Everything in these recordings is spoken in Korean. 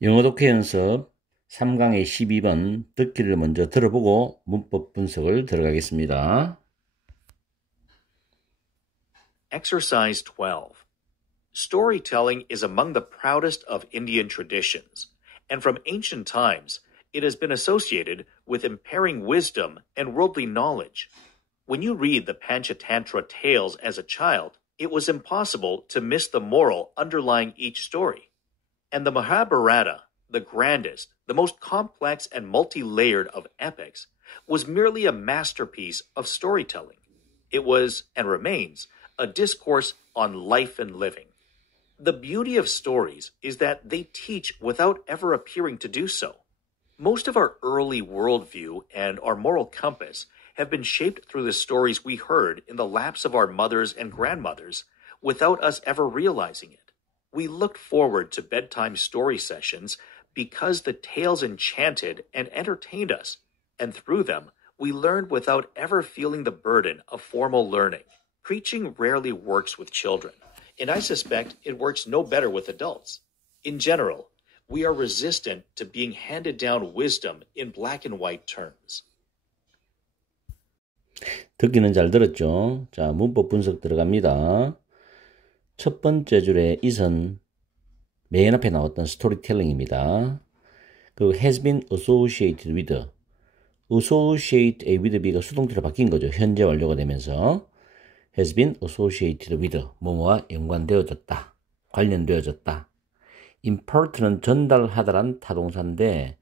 영어 독해 연습 3강의 12번 듣기를 먼저 들어보고 문법 분석을 들어가겠습니다. Exercise 12. Storytelling is among the proudest of Indian traditions, and from ancient times, it has been associated with impairing wisdom and worldly knowledge. When you read the Panchatantra tales as a child, it was impossible to miss the moral underlying each story. And the Mahabharata, the grandest, the most complex and multi-layered of epics, was merely a masterpiece of storytelling. It was, and remains, a discourse on life and living. The beauty of stories is that they teach without ever appearing to do so. Most of our early worldview and our moral compass have been shaped through the stories we heard in the laps of our mothers and grandmothers without us ever realizing it. We looked forward to bedtime story sessions because the tales enchanted and entertained us, and through them, we learned without ever feeling the burden of formal learning. Preaching rarely works with children, and I suspect it works no better with adults. In general, we are resistant to being handed down wisdom in black and white terms. 듣기는 잘 들었죠? 자, 문법 분석 들어갑니다. 첫 번째 줄에 is은 맨 앞에 나왔던 스토리텔링입니다. 그리고 has been associated with, associate A with B가 수동태로 바뀐 거죠. 현재 완료가 되면서 has been associated with, 뭐뭐와 연관되어졌다, 관련되어졌다. impart는 전달하다란 타동사인데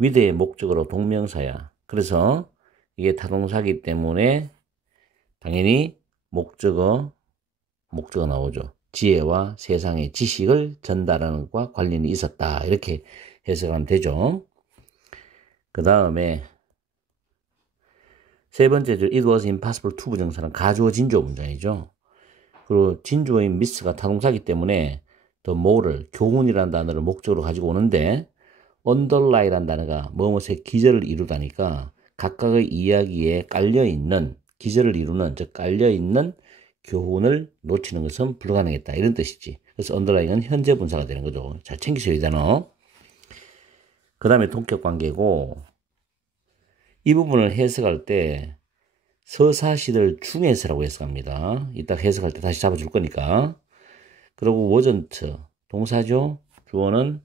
with의 목적어로 동명사야. 그래서 이게 타동사기 때문에 당연히 목적어 나오죠. 지혜와 세상의 지식을 전달하는 것과 관련이 있었다. 이렇게 해석하면 되죠. 그 다음에 세 번째 줄 it was impossible to 부정사는 가주어 진주어 문장이죠. 그리고 진주어인 miss가 타동사기 때문에 the more를 교훈이라는 단어를 목적으로 가지고 오는데 underlie라는 단어가 뭐뭐의 기저를 이루다니까 각각의 이야기에 깔려있는 기저를 이루는 즉 깔려있는 교훈을 놓치는 것은 불가능했다 이런 뜻이지. 그래서 underlying은 현재 분사가 되는 거죠. 잘 챙기셔야 이 단어. 그 다음에 동격 관계고 이 부분을 해석할 때 서사시들 중에서라고 해석합니다. 이따 해석할 때 다시 잡아줄 거니까. 그리고 wasn't 동사죠. 주어는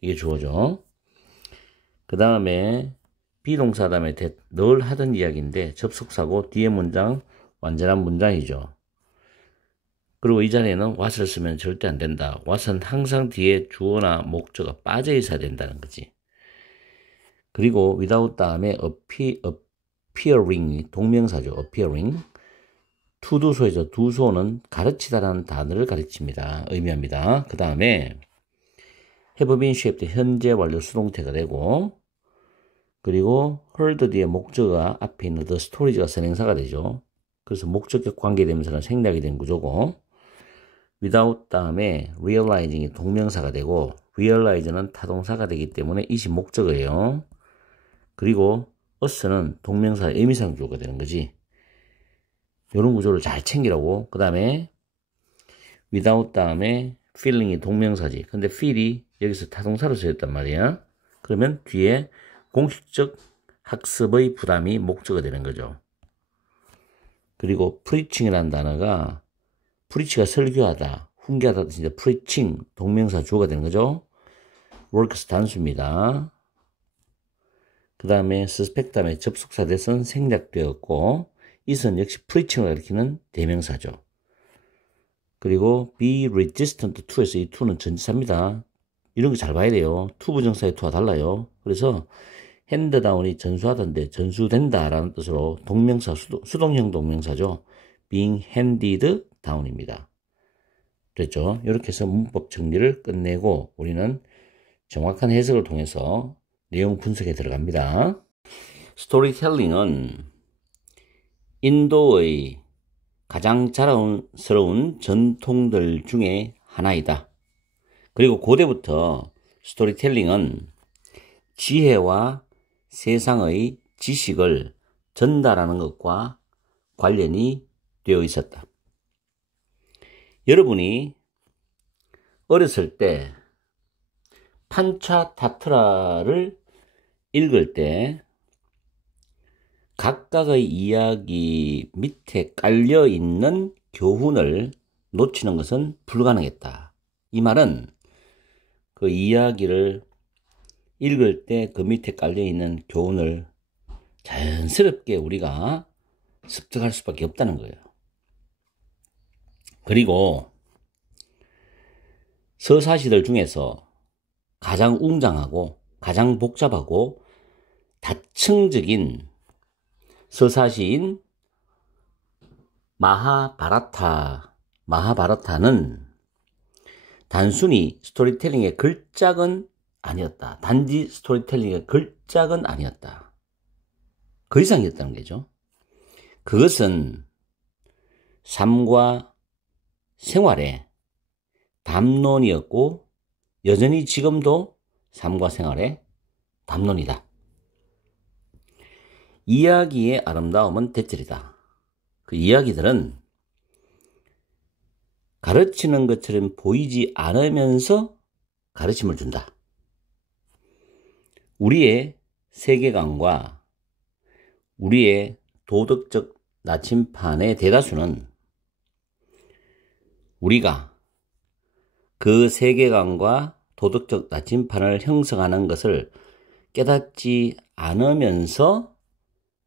이게 주어죠. 그 다음에 비동사 다음에 늘 하던 이야기인데 접속사고 뒤에 문장 완전한 문장이죠. 그리고 이 자리에는 what을 쓰면 절대 안 된다. what은 항상 뒤에 주어나 목적어가 빠져 있어야 된다는 거지. 그리고 without 다음에 appearing 동명사죠. appearing 투두소에서 두소는 가르치다라는 단어를 가르칩니다. 의미합니다. 그 다음에 have been shaped 현재 완료 수동태가 되고 그리고 heard 뒤에 목적어가 앞에 있는 the story가 선행사가 되죠. 그래서 목적격 관계되면서는 생략이 된 구조고 without 다음에 realizing이 동명사가 되고 realize는 타동사가 되기 때문에 이시 목적어예요. 그리고 us는 동명사 의미상 주어가 되는 거지. 이런 구조를 잘 챙기라고. 그 다음에 without 다음에 feeling이 동명사지. 근데 feel이 여기서 타동사로 쓰였단 말이야. 그러면 뒤에 공식적 학습의 부담이 목적어가 되는 거죠. 그리고 preaching이라는 단어가 preach가 설교하다, 훈계하다 뜻인데 preaching 동명사 주어가 되는 거죠. works 단수입니다. 그 다음에 suspect 다음에 접속사 대선 생략되었고 it은 역시 preaching을 가리키는 대명사죠. 그리고 be resistant to에서 이 to는 전치사입니다. 이런 거 잘 봐야 돼요. to 부정사의 to와 달라요. 그래서 hand down이 전수하던데 전수된다 라는 뜻으로 동명사 수동형 동명사죠. being handed down입니다. 됐죠? 이렇게 해서 문법 정리를 끝내고 우리는 정확한 해석을 통해서 내용 분석에 들어갑니다. 스토리텔링은 인도의 가장 자랑스러운 전통들 중에 하나이다. 그리고 고대부터 스토리텔링은 지혜와 세상의 지식을 전달하는 것과 관련이 되어 있었다. 여러분이 어렸을 때 판차타트라를 읽을 때 각각의 이야기 밑에 깔려 있는 교훈을 놓치는 것은 불가능했다. 이 말은 그 이야기를 읽을 때 그 밑에 깔려 있는 교훈을 자연스럽게 우리가 습득할 수밖에 없다는 거예요. 그리고 서사시들 중에서 가장 웅장하고 가장 복잡하고 다층적인 서사시인 마하바라타는 단순히 스토리텔링의 걸작은 아니었다. 단지 스토리텔링의 걸작은 아니었다. 그 이상이었다는 거죠. 그것은 삶과 생활의 담론이었고 여전히 지금도 삶과 생활의 담론이다. 이야기의 아름다움은 대절이다. 그 이야기들은 가르치는 것처럼 보이지 않으면서 가르침을 준다. 우리의 세계관과 우리의 도덕적 나침판의 대다수는 우리가 그 세계관과 도덕적 나침판을 형성하는 것을 깨닫지 않으면서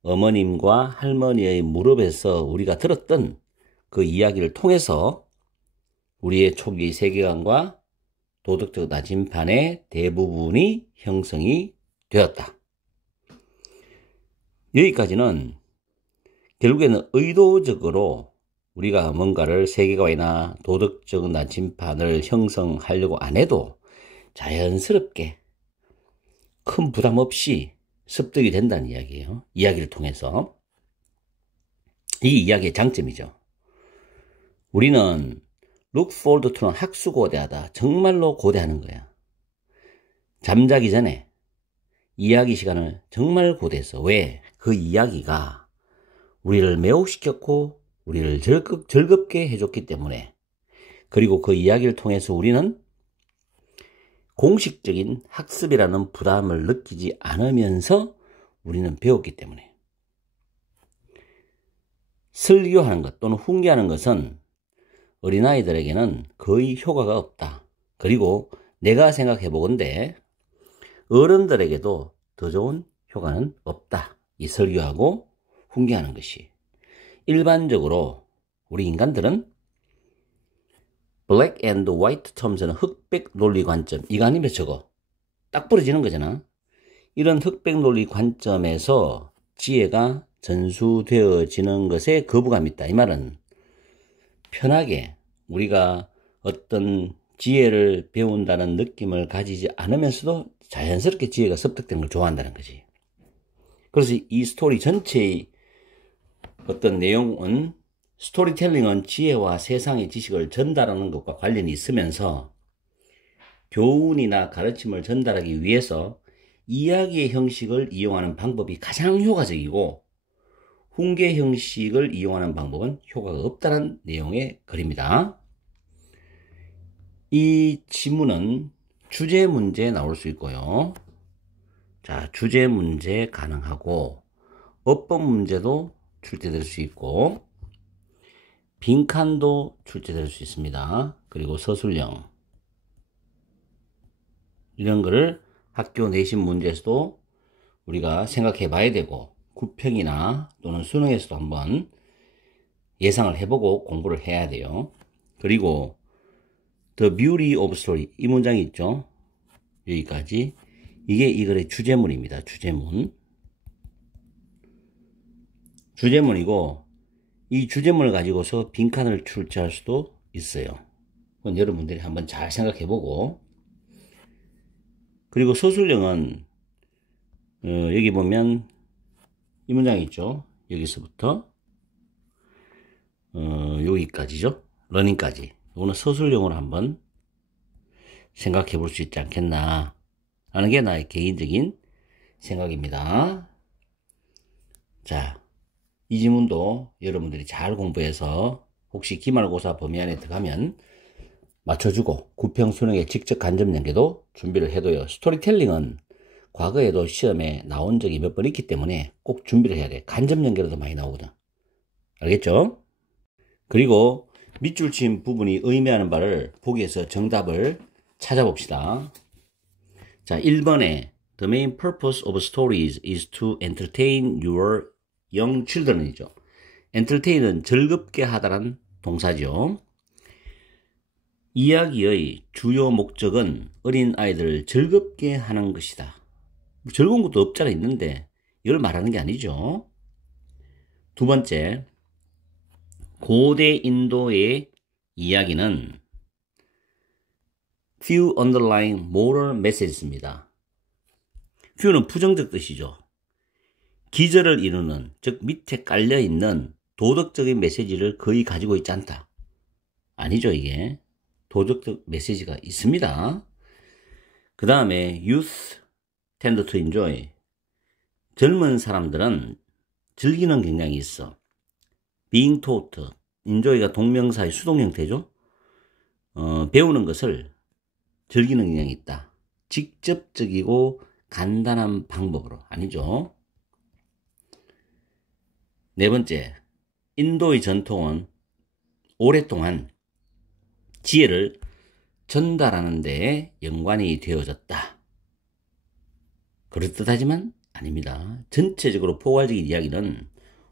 어머님과 할머니의 무릎에서 우리가 들었던 그 이야기를 통해서 우리의 초기 세계관과 도덕적 나침판의 대부분이 형성이 되었다. 여기까지는 결국에는 의도적으로 우리가 뭔가를 세계관이나 도덕적 나침판을 형성하려고 안 해도 자연스럽게 큰 부담 없이 습득이 된다는 이야기예요. 이야기를 통해서. 이 이야기의 장점이죠. 우리는 look forward to는 학수고대하다. 정말로 고대하는 거야. 잠자기 전에 이야기 시간을 정말 고대했어. 왜? 그 이야기가 우리를 매혹시켰고 우리를 즐겁게 해줬기 때문에. 그리고 그 이야기를 통해서 우리는 공식적인 학습이라는 부담을 느끼지 않으면서 우리는 배웠기 때문에. 설교하는 것 또는 훈계하는 것은 어린아이들에게는 거의 효과가 없다. 그리고 내가 생각해 보건대 어른들에게도 더 좋은 효과는 없다. 이 설교하고 훈계하는 것이. 일반적으로 우리 인간들은 black and white terms는 흑백 논리 관점. 이거 아니면 저거. 딱 부러지는 거잖아. 이런 흑백 논리 관점에서 지혜가 전수되어지는 것에 거부감이 있다. 이 말은 편하게 우리가 어떤 지혜를 배운다는 느낌을 가지지 않으면서도 자연스럽게 지혜가 습득되는 걸 좋아한다는 거지. 그래서 이 스토리 전체의 어떤 내용은 스토리텔링은 지혜와 세상의 지식을 전달하는 것과 관련이 있으면서 교훈이나 가르침을 전달하기 위해서 이야기의 형식을 이용하는 방법이 가장 효과적이고 훈계 형식을 이용하는 방법은 효과가 없다는 내용의 글입니다. 이 지문은 주제 문제에 나올 수 있고요. 자, 주제 문제 가능하고 어법 문제도 출제될 수 있고 빈칸도 출제될 수 있습니다. 그리고 서술형 이런 거를 학교 내신 문제에서도 우리가 생각해 봐야 되고 구평이나 또는 수능에서도 한번 예상을 해보고 공부를 해야 돼요. 그리고 The beauty of story 이 문장이 있죠. 여기까지. 이게 이 글의 주제문입니다. 주제문이고 이 주제문을 가지고서 빈칸을 출제할 수도 있어요. 그건 여러분들이 한번 잘 생각해 보고. 그리고 서술형은 여기 보면 이 문장이 있죠. 여기서부터 여기까지죠. 러닝까지. 이거는 서술형으로 한번 생각해 볼 수 있지 않겠나 하는 게 나의 개인적인 생각입니다. 자, 이 지문도 여러분들이 잘 공부해서 혹시 기말고사 범위 안에 들어가면 맞춰주고 구평수능에 직접 간접 연계도 준비를 해둬요. 스토리텔링은 과거에도 시험에 나온 적이 몇 번 있기 때문에 꼭 준비를 해야 돼. 간접 연계로도 많이 나오거든. 알겠죠? 그리고 밑줄 친 부분이 의미하는 바를 보기에서 정답을 찾아봅시다. 자, 1번에 The main purpose of stories is to entertain your young children이죠. entertain은 즐겁게 하다란 동사죠. 이야기의 주요 목적은 어린 아이들을 즐겁게 하는 것이다. 즐거운 것도 없잖아 있는데 이걸 말하는 게 아니죠. 두 번째, 고대 인도의 이야기는 few underlying moral messages입니다. few는 부정적 뜻이죠. 기저를 이루는, 즉 밑에 깔려있는 도덕적인 메시지를 거의 가지고 있지 않다. 아니죠, 이게. 도덕적 메시지가 있습니다. 그 다음에 youth tend to enjoy. 젊은 사람들은 즐기는 경향이 있어. being taught. enjoy가 동명사의 수동 형태죠. 배우는 것을 즐기는 경향이 있다. 직접적이고 간단한 방법으로. 아니죠. 네 번째, 인도의 전통은 오랫동안 지혜를 전달하는 데 연관이 되어졌다. 그럴듯하지만 아닙니다. 전체적으로 포괄적인 이야기는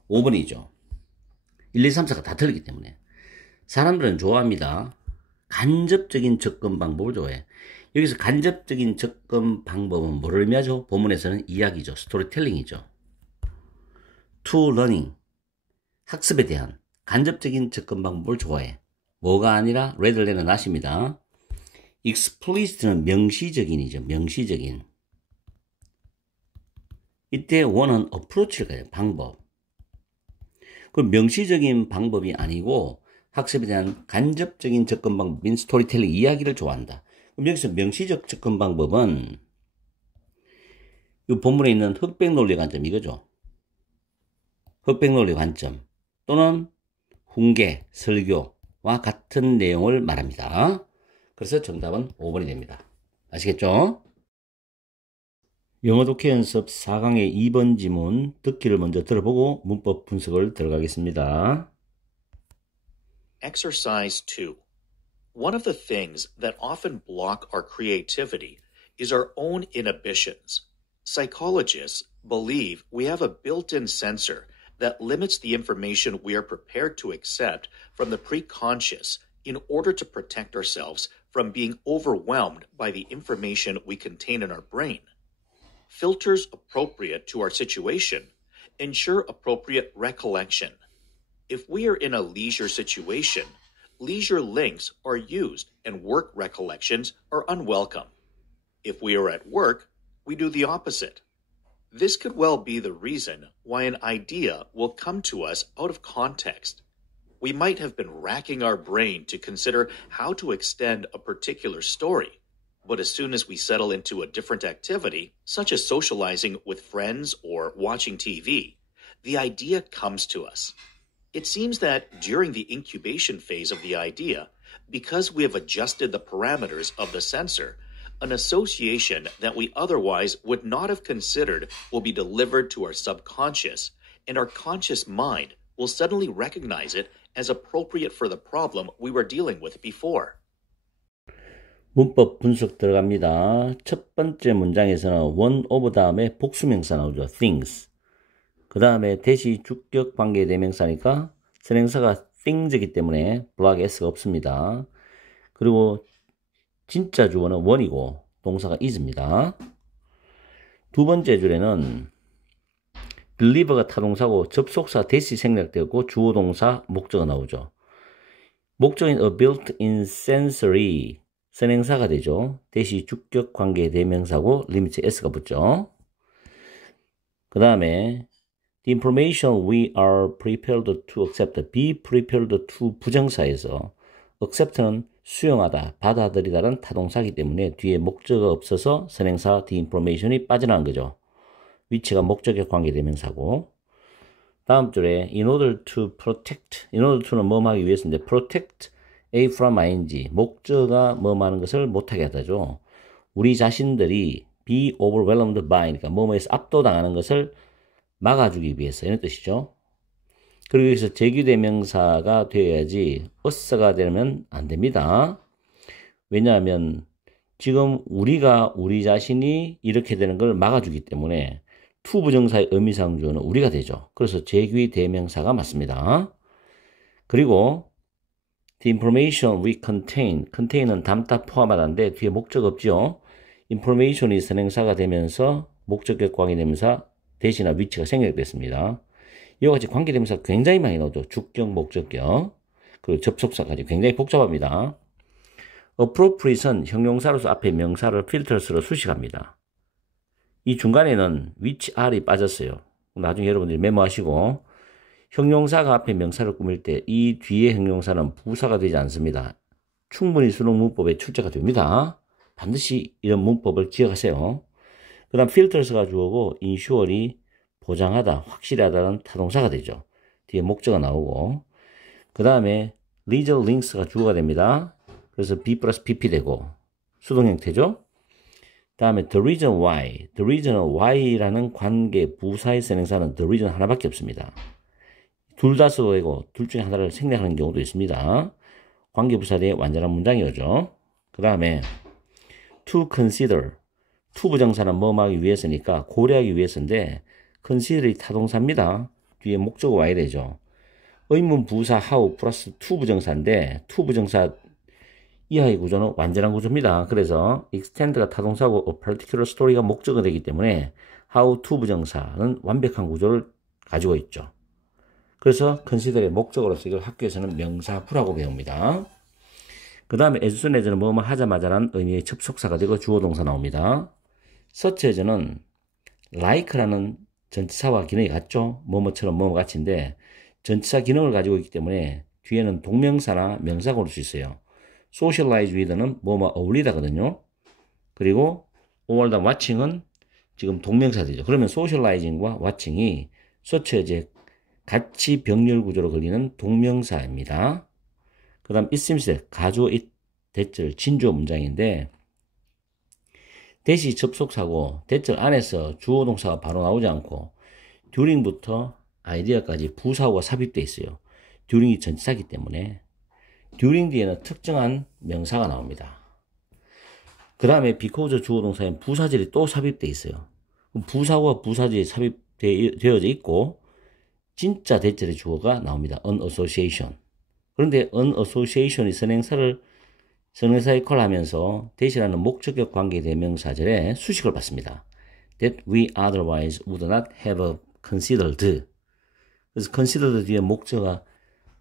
5번이죠. 1, 2, 3, 4가 다 틀리기 때문에. 사람들은 좋아합니다. 간접적인 접근 방법을 좋아해. 여기서 간접적인 접근 방법은 뭐를 의미하죠? 본문에서는 이야기죠. 스토리텔링이죠. to learning. 학습에 대한 간접적인 접근 방법을 좋아해. 뭐가 아니라 rather는 낫입니다. explicit는 명시적인이죠. 명시적인. 이때 원은 approach를 가요. 방법. 그 명시적인 방법이 아니고 학습에 대한 간접적인 접근 방법인 스토리텔링 이야기를 좋아한다. 그럼 여기서 명시적 접근 방법은 이 본문에 있는 흑백 논리 관점 이거죠. 흑백 논리 관점 또는 훈계, 설교와 같은 내용을 말합니다. 그래서 정답은 5번이 됩니다. 아시겠죠? 영어 독해 연습 4강의 2번 지문 듣기를 먼저 들어보고 문법 분석을 들어가겠습니다. Exercise 2. One of the things that often block our creativity is our own inhibitions. Psychologists believe we have a built-in censor that limits the information we are prepared to accept from the preconscious in order to protect ourselves from being overwhelmed by the information we contain in our brain. Filters appropriate to our situation ensure appropriate recollection. If we are in a leisure situation, leisure links are used and work recollections are unwelcome. If we are at work, we do the opposite. This could well be the reason why an idea will come to us out of context. We might have been racking our brain to consider how to extend a particular story, but as soon as we settle into a different activity, such as socializing with friends or watching TV, the idea comes to us. It seems that during the incubation phase of the idea, because we have adjusted the parameters of the sensor, an association that we otherwise would not have considered will be delivered to our subconscious, and our conscious mind will suddenly recognize it as appropriate for the problem we were dealing with before. 문법 분석 들어갑니다. 첫 번째 문장에서는 one of 다음에 복수명사 나오죠. things. 그 다음에 대시 주격 관계 대명사니까 선행사가 things이기 때문에 block s가 없습니다. 그리고 진짜 주어는 one이고 동사가 is입니다. 두 번째 줄에는 believe가 타동사고 접속사 대시 생략되었고 주어 동사 목적어 나오죠. 목적인 a built-in sensory 선행사가 되죠. 대시 주격 관계 대명사고 리미트 s가 붙죠. 그 다음에 the information we are prepared to accept, be prepared to 부정사에서 accept는 수용하다, 받아들이다는 타동사이기 때문에 뒤에 목적어 없어서 선행사 the information이 빠져나간 거죠. 위치가 목적격 관계 대명사고 다음 줄에 in order to protect, in order to는 뭐뭐 하기 위해서인데 protect A from ing, 목적어가 뭐뭐 하는 것을 못하게 하다죠. 우리 자신들이 be overwhelmed by, 그러니까 뭐뭐에서 압도당하는 것을 막아주기 위해서, 이런 뜻이죠. 그리고 여기서 제규대명사가 되어야지 us가 되면 안 됩니다. 왜냐하면 지금 우리가 우리 자신이 이렇게 되는 걸 막아주기 때문에 to 부정사의 의미상 주어는 우리가 되죠. 그래서 제규대명사가 맞습니다. 그리고 the information we contain은 담다 포함하다인데 뒤에 목적 없죠. information이 선행사가 되면서 목적격 관계대명사 대신나 위치가 생략됐습니다. 이와 같이 관계대명사 굉장히 많이 나오죠. 주격, 목적격, 그리고 접속사까지 굉장히 복잡합니다. appropriate은 형용사로서 앞에 명사를 filters로 수식합니다. 이 중간에는 which are이 빠졌어요. 나중에 여러분들이 메모하시고 형용사가 앞에 명사를 꾸밀 때 이 뒤에 형용사는 부사가 되지 않습니다. 충분히 수능 문법에 출제가 됩니다. 반드시 이런 문법을 기억하세요. 그 다음 filters가 주어고 ensure이 보장하다, 확실하다는 타동사가 되죠. 뒤에 목적어가 나오고 그 다음에 legal links가 주어가 됩니다. 그래서 be 플러스 pp 되고 수동 형태죠. 다음에 the reason why라는 관계 부사의 선행사는 the reason 하나밖에 없습니다. 둘 다 써도 되고 둘 중에 하나를 생략하는 경우도 있습니다. 관계 부사대의 완전한 문장이 오죠. 그 다음에 to consider, to 부정사는 뭐뭐 하기 위해서니까 고려하기 위해서인데 consider이 타동사입니다. 뒤에 목적어 와야 되죠. 의문 부사 how 플러스 to 부정사인데 to 부정사 이하의 구조는 완전한 구조입니다. 그래서 extend가 타동사고 a particular story가 목적어 되기 때문에 how to 부정사는 완벽한 구조를 가지고 있죠. 그래서 consider의 목적어로서 이걸 학교에서는 명사부라고 배웁니다. 그 다음에 as soon as는 뭐뭐 하자마자란 의미의 접속사가 되고 주어 동사 나옵니다. such as는 like라는 전치사와 기능이 같죠. 뭐뭐처럼 뭐뭐 같이인데 전치사 기능을 가지고 있기 때문에 뒤에는 동명사나 명사가 올 수 있어요. socialize with는 뭐뭐 어울리다거든요. 그리고 all the watching은 지금 동명사 되죠. 그러면 socializing과 watching이 such as에 같이 병렬 구조로 걸리는 동명사입니다. 그 다음 it seems 가주어 it 대절 진주어 문장인데 대시 접속사고 대절 안에서 주어 동사가 바로 나오지 않고 during부터 아이디어까지 부사어가 삽입되어 있어요. during이 전치사이기 때문에 during 뒤에는 특정한 명사가 나옵니다. 그 다음에 because 주어 동사엔 부사절이 또 삽입되어 있어요. 부사어와 부사절이 삽입되어져 있고 진짜 대절의 주어가 나옵니다. unassociation. 그런데 unassociation이 선행사의 콜 하면서 대시라는 목적격 관계 대명사절에 수식을 받습니다. That we otherwise would not have considered. 그래서 considered 뒤에 목적어가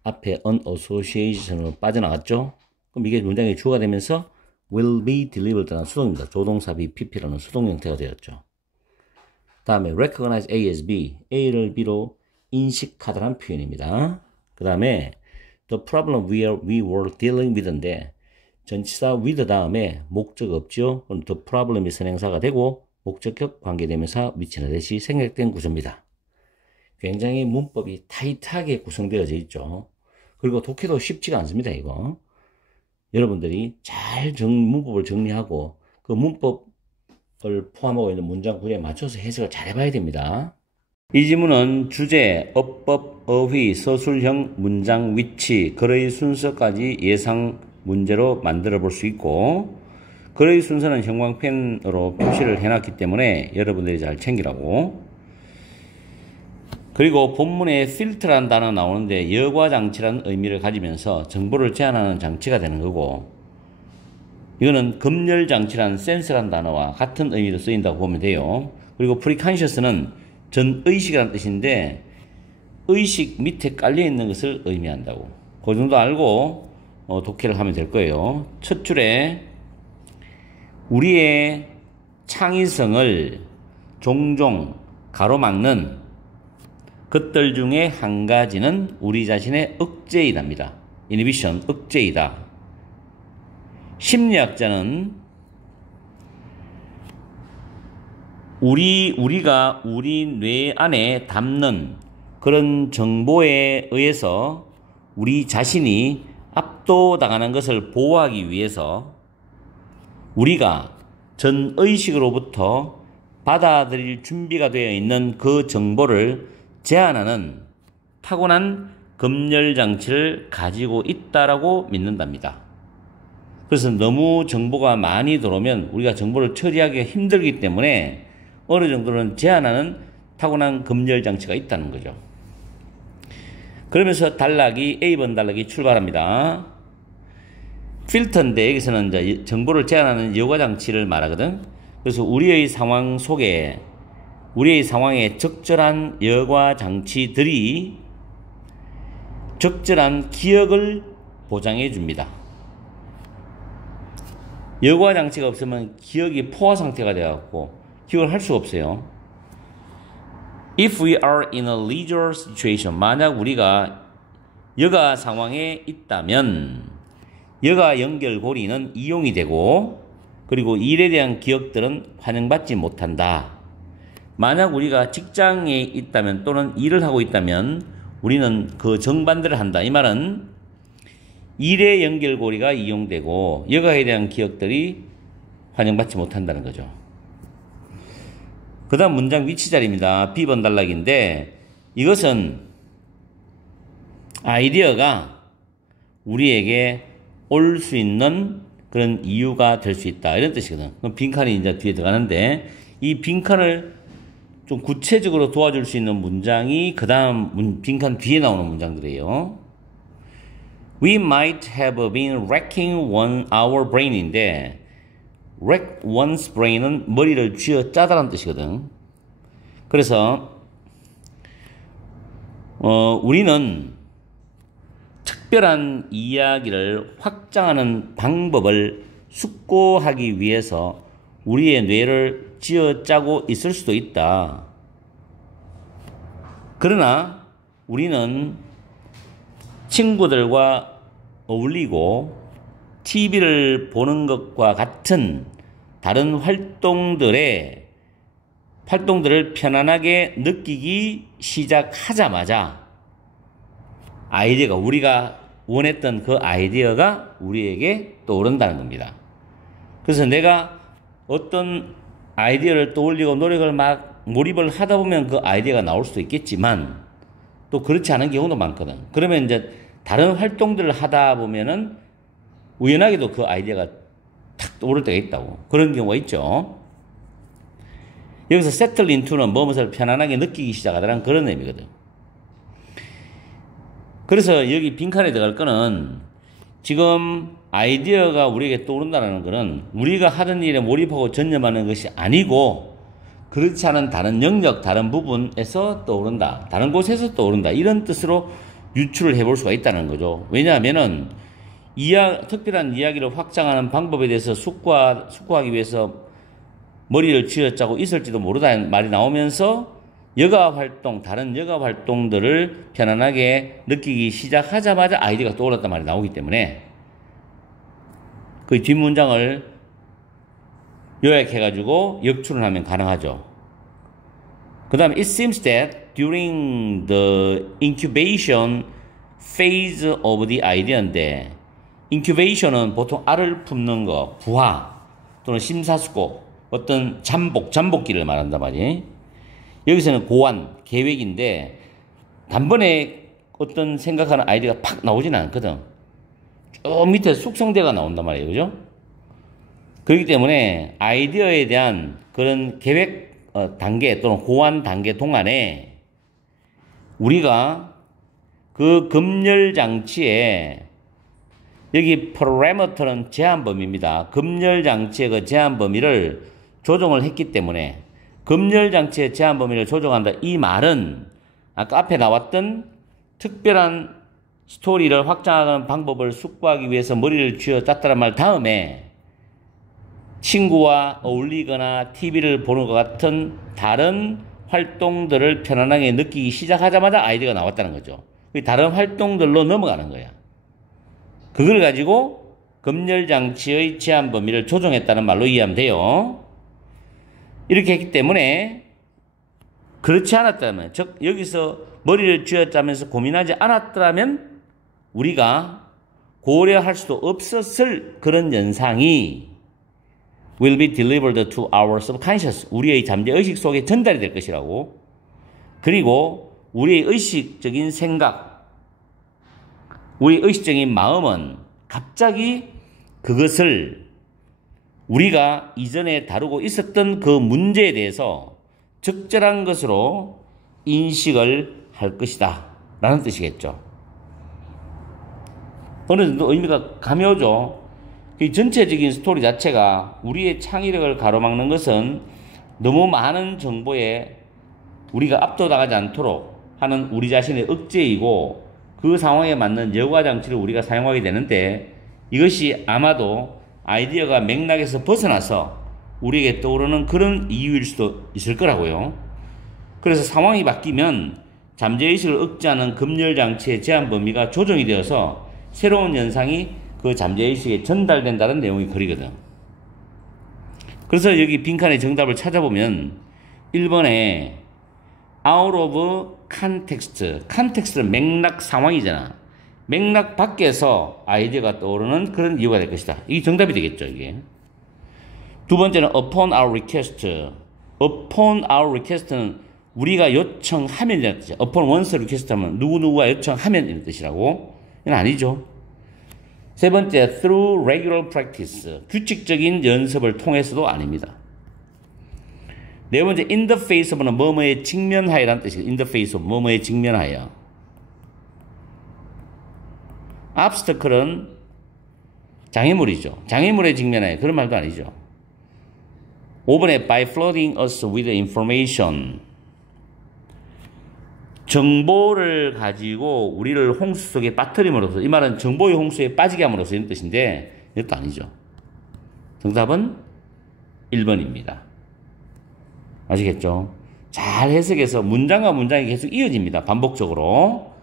앞에 unassociation으로 빠져나갔죠. 그럼 이게 문장의 주어가 되면서 will be delivered라는 수동입니다. 조동사 be pp라는 수동 형태가 되었죠. 다음에 recognize A as B, A를 B로 인식하다라는 표현입니다. 그 다음에 the problem we were dealing with인데 전치사 with 다음에 목적 없죠. 그럼 the problem이 선행사가 되고 목적격 관계대명사 위치나 대시 생략된 구조입니다. 굉장히 문법이 타이트하게 구성되어져 있죠. 그리고 독해도 쉽지가 않습니다. 이거 여러분들이 잘 문법을 정리하고 그 문법을 포함하고 있는 문장 구조에 맞춰서 해석을 잘 해봐야 됩니다. 이 지문은 주제, 어법, 어휘, 서술형, 문장, 위치, 글의 순서까지 예상 문제로 만들어 볼 수 있고 글의 순서는 형광펜으로 표시를 해놨기 때문에 여러분들이 잘 챙기라고. 그리고 본문에 filter라는 단어가 나오는데 여과장치라는 의미를 가지면서 정보를 제한하는 장치가 되는 거고 이거는 검열장치라는 센서라는 단어와 같은 의미로 쓰인다고 보면 돼요. 그리고 preconscious는 전의식이라는 뜻인데 의식 밑에 깔려있는 것을 의미한다고. 그 정도 알고 독해를 하면 될 거예요. 첫 줄에 우리의 창의성을 종종 가로막는 것들 중에 한 가지는 우리 자신의 억제이답니다. inhibition, 억제이다. 심리학자는 우리가 우리 뇌 안에 담는 그런 정보에 의해서 우리 자신이 압도당하는 것을 보호하기 위해서 우리가 전 의식으로부터 받아들일 준비가 되어 있는 그 정보를 제한하는 타고난 검열장치를 가지고 있다라고 믿는답니다. 그래서 너무 정보가 많이 들어오면 우리가 정보를 처리하기가 힘들기 때문에 어느 정도는 제한하는 타고난 검열장치가 있다는 거죠. 그러면서 단락이 A번 단락이 출발합니다. 필터인데 여기서는 이제 정보를 제한하는 여과장치를 말하거든. 그래서 우리의 상황 속에 우리의 상황에 적절한 여과장치들이 적절한 기억을 보장해 줍니다. 여과장치가 없으면 기억이 포화 상태가 되어갖고 기억을 할 수가 없어요. If we are in a leisure situation, 만약 우리가 여가 상황에 있다면 여가 연결고리는 이용이 되고 그리고 일에 대한 기억들은 환영받지 못한다. 만약 우리가 직장에 있다면 또는 일을 하고 있다면 우리는 그 정반대를 한다. 이 말은 일의 연결고리가 이용되고 여가에 대한 기억들이 환영받지 못한다는 거죠. 그 다음 문장 위치 자리입니다. B번 단락인데 이것은 아이디어가 우리에게 올 수 있는 그런 이유가 될 수 있다. 이런 뜻이거든. 그럼 빈칸이 이제 뒤에 들어가는데 이 빈칸을 좀 구체적으로 도와줄 수 있는 문장이 그 다음 빈칸 뒤에 나오는 문장들이에요. We might have been racking our brain인데 rack one's brain은 머리를 쥐어 짜다라는 뜻이거든. 그래서 우리는 특별한 이야기를 확장하는 방법을 숙고하기 위해서 우리의 뇌를 쥐어짜고 있을 수도 있다. 그러나 우리는 친구들과 어울리고 TV를 보는 것과 같은 다른 활동들을 편안하게 느끼기 시작하자마자 아이디어가 우리가 원했던 그 아이디어가 우리에게 떠오른다는 겁니다. 그래서 내가 어떤 아이디어를 떠올리고 노력을 막 몰입을 하다 보면 그 아이디어가 나올 수도 있겠지만 또 그렇지 않은 경우도 많거든. 그러면 이제 다른 활동들을 하다 보면은 우연하게도 그 아이디어가 탁 떠오를 때가 있다고. 그런 경우가 있죠. 여기서 settle into는 무엇을 편안하게 느끼기 시작하다라는 그런 의미거든. 그래서 여기 빈칸에 들어갈 거는 지금 아이디어가 우리에게 떠오른다는 거는 우리가 하던 일에 몰입하고 전념하는 것이 아니고 그렇지 않은 다른 영역, 다른 부분에서 떠오른다. 다른 곳에서 떠오른다. 이런 뜻으로 유추를 해볼 수가 있다는 거죠. 왜냐하면은 특별한 이야기를 확장하는 방법에 대해서 숙고하기 위해서 머리를 쥐어짜고 있을지도 모르다는 말이 나오면서 다른 여가 활동들을 편안하게 느끼기 시작하자마자 아이디어가 떠올랐단 말이 나오기 때문에 그 뒷문장을 요약해가지고 역출을 하면 가능하죠. 그 다음에 it seems that during the incubation phase of the idea인데 incubation은 보통 알을 품는 거, 부화 또는 심사숙고 어떤 잠복기를 말한단 말이에요. 여기서는 고안, 계획인데 단번에 어떤 생각하는 아이디어가 팍 나오지는 않거든. 저 밑에 숙성대가 나온단 말이에요. 그죠? 그렇기 때문에 아이디어에 대한 그런 계획 단계 또는 고안 단계 동안에 우리가 그 검열장치에 여기 parameter는 제한 범위입니다. 검열장치의 그 제한 범위를 조정을 했기 때문에 검열장치의 제한 범위를 조정한다. 이 말은 아까 앞에 나왔던 특별한 스토리를 확장하는 방법을 숙고하기 위해서 머리를 쥐어짰다는 말 다음에 친구와 어울리거나 TV를 보는 것 같은 다른 활동들을 편안하게 느끼기 시작하자마자 아이디어가 나왔다는 거죠. 다른 활동들로 넘어가는 거야. 그걸 가지고 검열장치의 제한 범위를 조정했다는 말로 이해하면 돼요. 이렇게 했기 때문에 그렇지 않았다면, 즉 여기서 머리를 쥐어짜면서 고민하지 않았더라면 우리가 고려할 수도 없었을 그런 현상이 will be delivered to our subconscious. 우리의 잠재의식 속에 전달이 될 것이라고. 그리고 우리의 의식적인 생각, 우리의 의식적인 마음은 갑자기 그것을 우리가 이전에 다루고 있었던 그 문제에 대해서 적절한 것으로 인식을 할 것이다 라는 뜻이겠죠. 어느 정도 의미가 감이 오죠. 이 전체적인 스토리 자체가 우리의 창의력을 가로막는 것은 너무 많은 정보에 우리가 압도당하지 않도록 하는 우리 자신의 억제이고 그 상황에 맞는 여과장치를 우리가 사용하게 되는데 이것이 아마도 아이디어가 맥락에서 벗어나서 우리에게 떠오르는 그런 이유일 수도 있을 거라고요. 그래서 상황이 바뀌면 잠재의식을 억제하는 검열장치의 제한 범위가 조정이 되어서 새로운 현상이 그 잠재의식에 전달된다는 내용이 그리거든. 그래서 여기 빈칸의 정답을 찾아보면 1번에 out of context, context는 맥락 상황이잖아. 맥락 밖에서 아이디어가 떠오르는 그런 이유가 될 것이다. 이게 정답이 되겠죠, 이게. 두 번째는 upon our request. upon our request는 우리가 요청하면 이라는 뜻이야. upon one's request 하면 누구누구가 요청하면 이런 뜻이라고. 이건 아니죠. 세 번째, through regular practice. 규칙적인 연습을 통해서도 아닙니다. 네 번째, in the face of는 뭐뭐에 직면하여라는 뜻이에요. in the face of, 뭐뭐에 직면하여. obstacle은 장애물이죠. 장애물에 직면하여. 그런 말도 아니죠. 5번에 by flooding us with information. 정보를 가지고 우리를 홍수 속에 빠뜨림으로써, 이 말은 정보의 홍수에 빠지게 함으로써 이런 뜻인데 이것도 아니죠. 정답은 1번입니다. 아시겠죠? 잘 해석해서 문장과 문장이 계속 이어집니다. 반복적으로.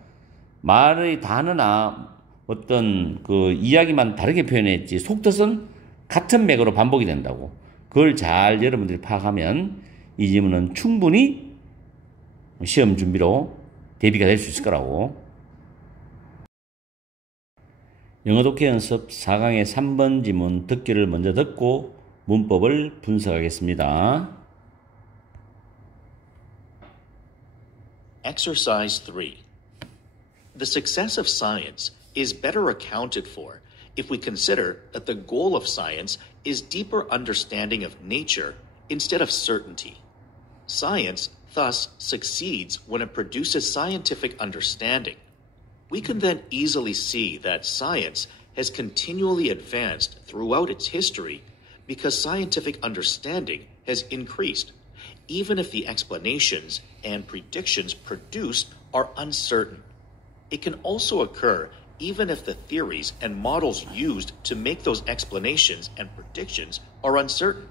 말의 단어나 어떤 그 이야기만 다르게 표현했지 속뜻은 같은 맥으로 반복이 된다고. 그걸 잘 여러분들이 파악하면 이 질문은 충분히 시험 준비로 대비가 될 수 있을 거라고. 영어 독해 연습 4강의 3번 지문 듣기를 먼저 듣고 문법을 분석하겠습니다. Exercise 3. The success of science is better accounted for if we consider that the goal of science is deeper understanding of nature instead of certainty. Science thus succeeds when it produces scientific understanding. We can then easily see that science has continually advanced throughout its history because scientific understanding has increased, even if the explanations and predictions produced are uncertain. It can also occur even if the theories and models used to make those explanations and predictions are uncertain.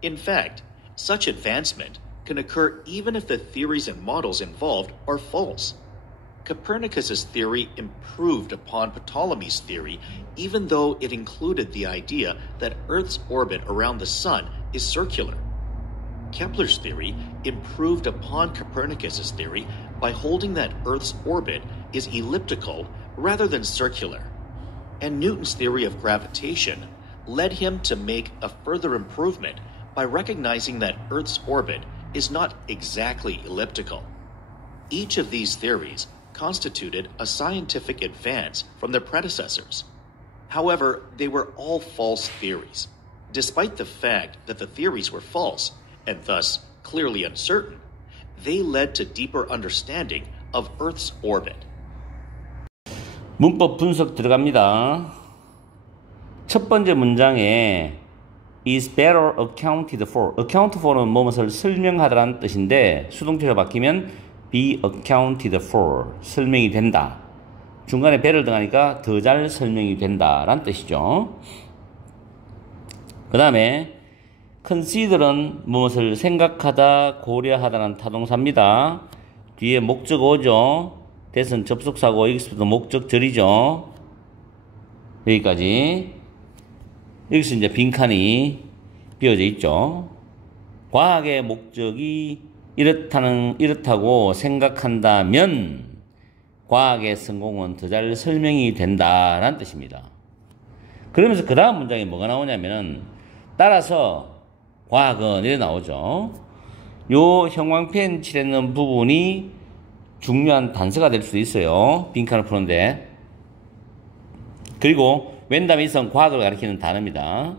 In fact, such advancement can occur even if the theories and models involved are false. Copernicus's theory improved upon Ptolemy's theory, even though it included the idea that Earth's orbit around the Sun is circular. Kepler's theory improved upon Copernicus's theory by holding that Earth's orbit is elliptical rather than circular. And Newton's theory of gravitation led him to make a further improvement by recognizing that Earth's orbit is not exactly elliptical. Each of these theories constituted a scientific advance from their predecessors. However, they were all false theories. Despite the fact that the theories were false, and thus clearly uncertain, they led to deeper understanding of Earth's orbit. 문법 분석 들어갑니다. 첫 번째 문장에 is better accounted for. account for는 무엇을 설명하다라는 뜻인데 수동태로 바뀌면 be accounted for. 설명이 된다. 중간에 be를 더하니까 더 잘 설명이 된다라는 뜻이죠. 그 다음에 consider은 무엇을 생각하다, 고려하다는 타동사입니다. 뒤에 목적 오죠. 대선 접속사고 여기서부터 목적절이죠. 여기까지. 여기서 이제 빈칸이 비어져 있죠. 과학의 목적이 이렇다고 생각한다면 과학의 성공은 더 잘 설명이 된다라는 뜻입니다. 그러면서 그 다음 문장에 뭐가 나오냐면은 따라서 과학은 이렇게 나오죠. 요 형광펜 칠했는 부분이 중요한 단서가 될 수도 있어요. 빈칸을 푸는데. 그리고 when 다음에 있으면 과학을 가리키는 단어입니다.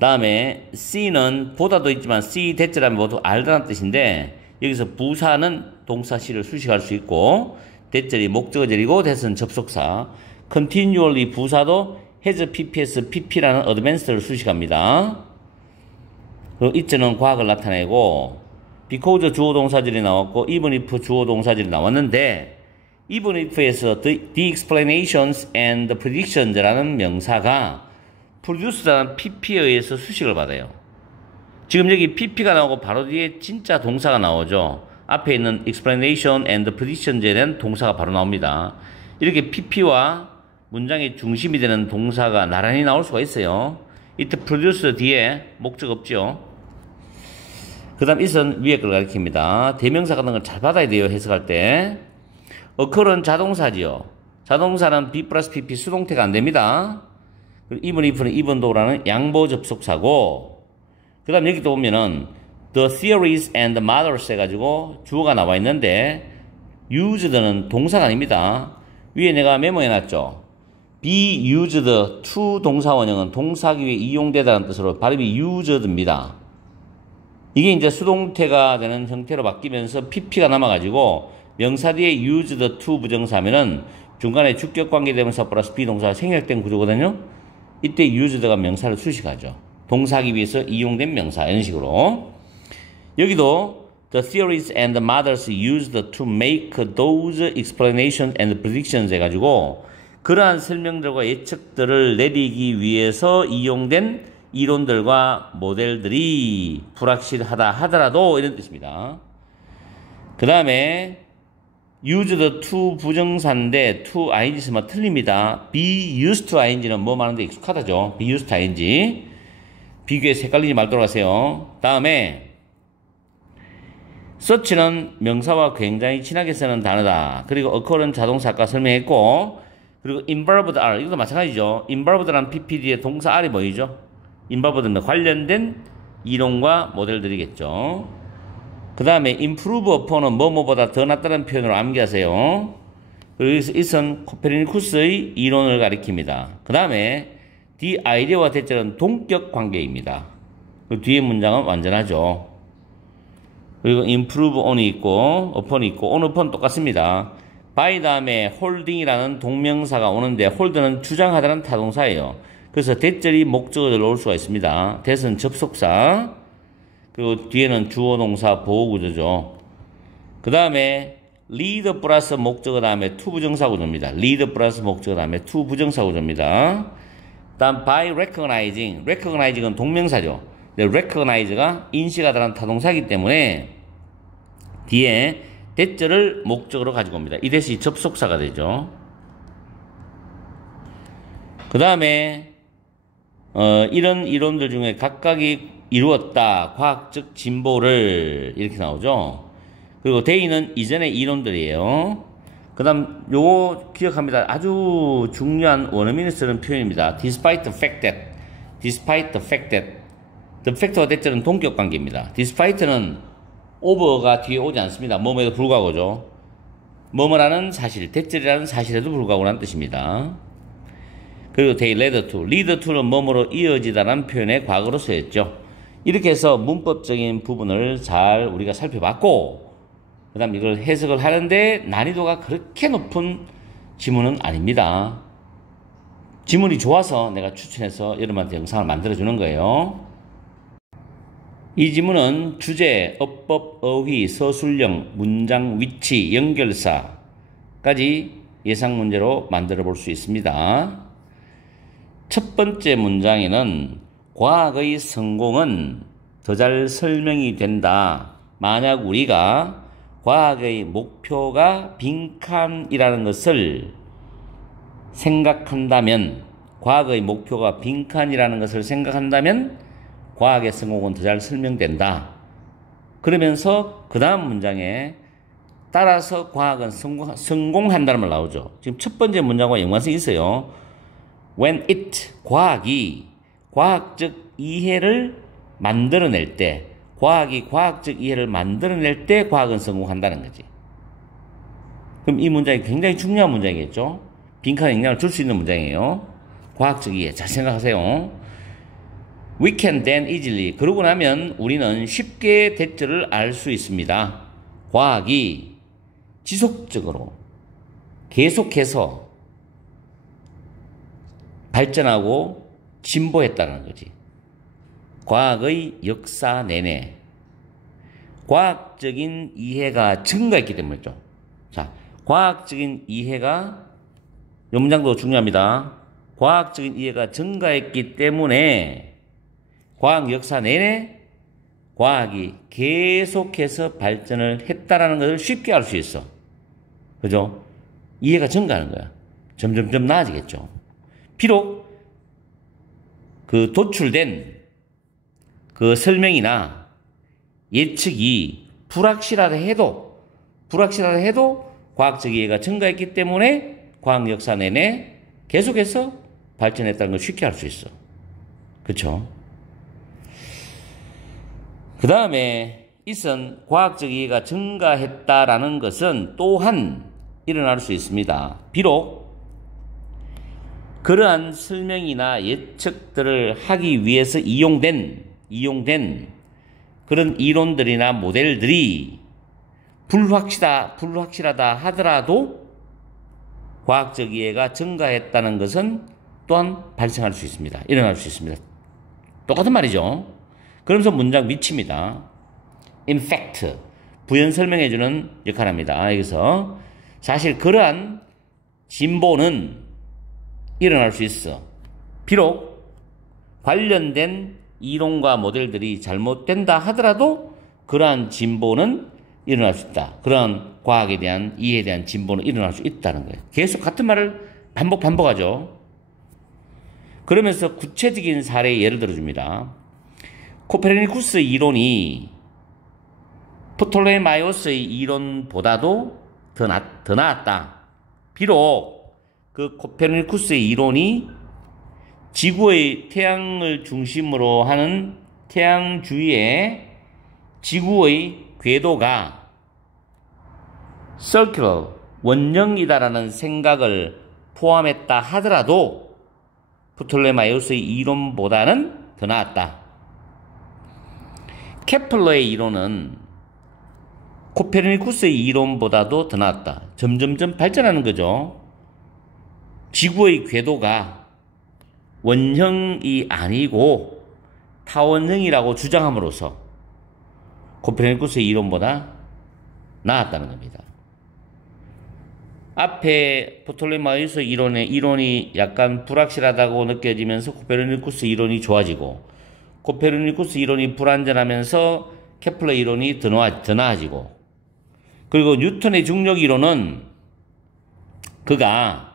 다음에 C는 보다도 있지만 C 대절하면 모두 알다는 뜻인데 여기서 부사는 동사 C를 수식할 수 있고 대절이 목적어절이고 대서는 접속사 continually 부사도 has PPS, PP라는 advanced를 수식합니다. 그리고 it는 과학을 나타내고 because 주어 동사절이 나왔고 even if 주어 동사절이 나왔는데 even if에서 the explanations and the predictions라는 명사가 produce라는 PP에 의해서 수식을 받아요. 지금 여기 PP가 나오고 바로 뒤에 진짜 동사가 나오죠. 앞에 있는 explanation and predictions에 대한 동사가 바로 나옵니다. 이렇게 PP와 문장의 중심이 되는 동사가 나란히 나올 수가 있어요. 이때 produce 뒤에 목적 없죠. 그 다음 it은 위에 걸 가리킵니다. 대명사 같은 걸 잘 받아야 돼요. 해석할 때. occur은 자동사지요. 자동사는 be 플러스 pp 수동태가 안 됩니다. even if는 even though라는 양보 접속사고 그 다음 여기 또 보면은 the theories and models 해가지고 주어가 나와 있는데 used는 동사가 아닙니다. 위에 내가 메모해놨죠. be used to 동사 원형은 동사기 위해 이용되다는 뜻으로 발음이 used입니다. 이게 이제 수동태가 되는 형태로 바뀌면서 pp가 남아가지고 명사 뒤에 used to 부정사면은 중간에 주격관계대명사 플러스 비동사가 생략된 구조거든요. 이때 used가 명사를 수식하죠. 동사하기 위해서 이용된 명사 이런 식으로. 여기도 the theories and the models used to make those explanations and predictions 해가지고 그러한 설명들과 예측들을 내리기 위해서 이용된 이론들과 모델들이 불확실하다 하더라도 이런 뜻입니다. 그 다음에 used to 부정사인데 to ing 쓰면 틀립니다. be used to ing는 뭐 말하는데 익숙하다죠. be used to ing. 비교해서 헷갈리지 말도록 하세요. 다음에 such는 명사와 굉장히 친하게 쓰는 단어다. 그리고 occur은 자동사 아까 설명했고 그리고 involved are 이것도 마찬가지죠. involved라는 ppd의 동사 R이 뭐이죠? involved는 관련된 이론과 모델들이겠죠. 그 다음에 improve upon은 뭐뭐보다 더 낫다는 표현으로 암기하세요. 그리고 여기서 it은 코페르니쿠스의 이론을 가리킵니다. 그 다음에 the idea와 대절은 동격 관계입니다. 그 뒤에 문장은 완전하죠. 그리고 improve on이 있고 upon이 있고 on upon 똑같습니다. by 다음에 holding이라는 동명사가 오는데 hold는 주장하다는 타동사예요. 그래서 대절이 목적어를 놓을 수가 있습니다. 대는 접속사 그리고 뒤에는 주어 동사 보호구조죠. 그 다음에 lead 플러스 목적어 다음에 to 부정사 구조입니다. lead 플러스 목적어 다음에 to 부정사 구조입니다. 다음 by recognizing은 동명사죠. 근데 recognize가 인식하다는 타동사이기 때문에 뒤에 대절을 목적으로 가지고 옵니다. 이 대시 접속사가 되죠. 그 다음에 이런 이론들 중에 각각이 이루었다. 과학적 진보를 이렇게 나오죠. 그리고 they는 이전의 이론들이에요. 그 다음 요거 기억합니다. 아주 중요한 원어민이 쓰는 표현입니다. despite the fact that the fact와 대절은 동격관계입니다. despite는 over가 뒤에 오지 않습니다. 뭐뭐에도 불구하고죠. 뭐뭐라는 사실, 대절이라는 사실에도 불구하고라는 뜻입니다. 그리고 they lead to는 뭐뭐로 이어지다라는 표현의 과거로 쓰였죠. 이렇게 해서 문법적인 부분을 잘 우리가 살펴봤고 그 다음 이걸 해석을 하는데 난이도가 그렇게 높은 지문은 아닙니다. 지문이 좋아서 내가 추천해서 여러분한테 영상을 만들어주는 거예요. 이 지문은 주제, 어법, 어휘, 서술형, 문장, 위치, 연결사까지 예상 문제로 만들어 볼 수 있습니다. 첫 번째 문장에는 과학의 성공은 더 잘 설명이 된다. 만약 우리가 과학의 목표가 빈칸이라는 것을 생각한다면, 과학의 목표가 빈칸이라는 것을 생각한다면 과학의 성공은 더 잘 설명된다. 그러면서 그 다음 문장에 따라서 과학은 성공한다는 말 나오죠. 지금 첫 번째 문장과 연관성이 있어요. When it, 과학이 과학적 이해를 만들어낼 때, 과학이 과학적 이해를 만들어낼 때 과학은 성공한다는 거지. 그럼 이 문장이 굉장히 중요한 문장이겠죠. 빈칸에 영향을 줄 수 있는 문장이에요. 과학적 이해. 잘 생각하세요. We can then easily. 그러고 나면 우리는 쉽게 대처를 알 수 있습니다. 과학이 지속적으로 계속해서 발전하고 진보했다는 거지. 과학의 역사 내내 과학적인 이해가 증가했기 때문이죠. 자, 과학적인 이해가, 이 문장도 중요합니다. 과학적인 이해가 증가했기 때문에 과학 역사 내내 과학이 계속해서 발전을 했다라는 것을 쉽게 알 수 있어. 그죠? 이해가 증가하는 거야. 점점점 나아지겠죠. 비록 그 도출된 그 설명이나 예측이 불확실하다 해도 과학적 이해가 증가했기 때문에 과학 역사 내내 계속해서 발전했다는 걸 쉽게 알 수 있어. 그렇죠? 그 다음에 이선 과학적 이해가 증가했다라는 것은 또한 일어날 수 있습니다. 비록 그러한 설명이나 예측들을 하기 위해서 이용된 그런 이론들이나 모델들이 불확실하다 하더라도 과학적 이해가 증가했다는 것은 또한 발생할 수 있습니다. 일어날 수 있습니다. 똑같은 말이죠. 그러면서 문장 밑입니다. In fact, 부연 설명해주는 역할을 합니다. 여기서 사실 그러한 진보는 일어날 수 있어. 비록 관련된 이론과 모델들이 잘못된다 하더라도 그러한 진보는 일어날 수 있다. 그러한 과학에 대한 이해에 대한 진보는 일어날 수 있다는 거예요. 계속 같은 말을 반복하죠. 그러면서 구체적인 사례의 예를 들어줍니다. 코페르니쿠스 이론이 프톨레마이오스의 이론보다도 더 나았다. 비록 그 코페르니쿠스의 이론이 지구의 태양을 중심으로 하는 태양주위의 지구의 궤도가 circular, 원형이다라는 생각을 포함했다 하더라도 프톨레마이오스의 이론보다는 더 나았다. 케플러의 이론은 코페르니쿠스의 이론보다도 더 나았다. 점점점 발전하는 거죠. 지구의 궤도가 원형이 아니고 타원형이라고 주장함으로써 코페르니쿠스의 이론보다 나았다는 겁니다. 앞에 프톨레마이오스 이론이 약간 불확실하다고 느껴지면서 코페르니쿠스 이론이 좋아지고, 코페르니쿠스 이론이 불완전하면서 케플러 이론이 더 나아지고, 그리고 뉴턴의 중력 이론은 그가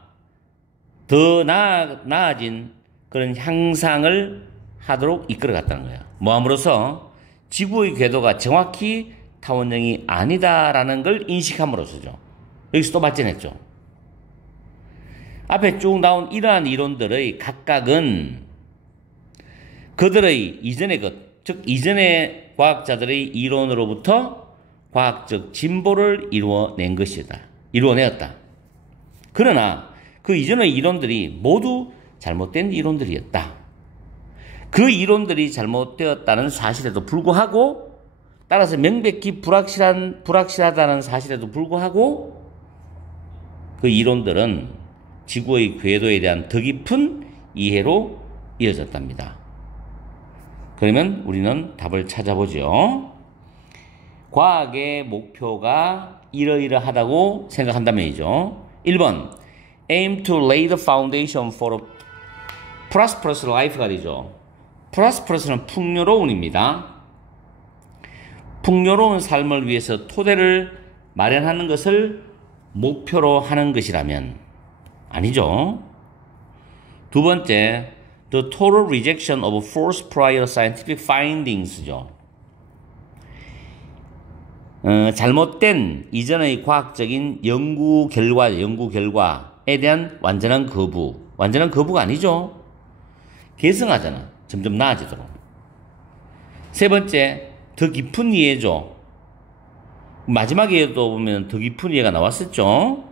더 나아진 그런 향상을 하도록 이끌어갔다는 거예요. 뭐함으로써 지구의 궤도가 정확히 타원형이 아니다라는 걸 인식함으로써죠. 여기서 또 발전했죠. 앞에 쭉 나온 이러한 이론들의 각각은 그들의 이전의 것, 즉 이전의 과학자들의 이론으로부터 과학적 진보를 이루어내었다. 그러나 그 이전의 이론들이 모두 잘못된 이론들이었다. 그 이론들이 잘못되었다는 사실에도 불구하고, 따라서 명백히 불확실하다는 사실에도 불구하고 그 이론들은 지구의 궤도에 대한 더 깊은 이해로 이어졌답니다. 그러면 우리는 답을 찾아보죠. 과학의 목표가 이러이러하다고 생각한다면이죠. 1번 aim to lay the foundation for a prosperous life가 되죠. prosperous는 풍요로운입니다. 풍요로운 삶을 위해서 토대를 마련하는 것을 목표로 하는 것이라면 아니죠. 두 번째, the total rejection of false prior scientific findings죠. 잘못된 이전의 과학적인 연구 결과에 대한 완전한 거부. 완전한 거부가 아니죠. 개성하잖아. 점점 나아지도록. 세 번째, 더 깊은 이해죠. 마지막에도 보면 더 깊은 이해가 나왔었죠.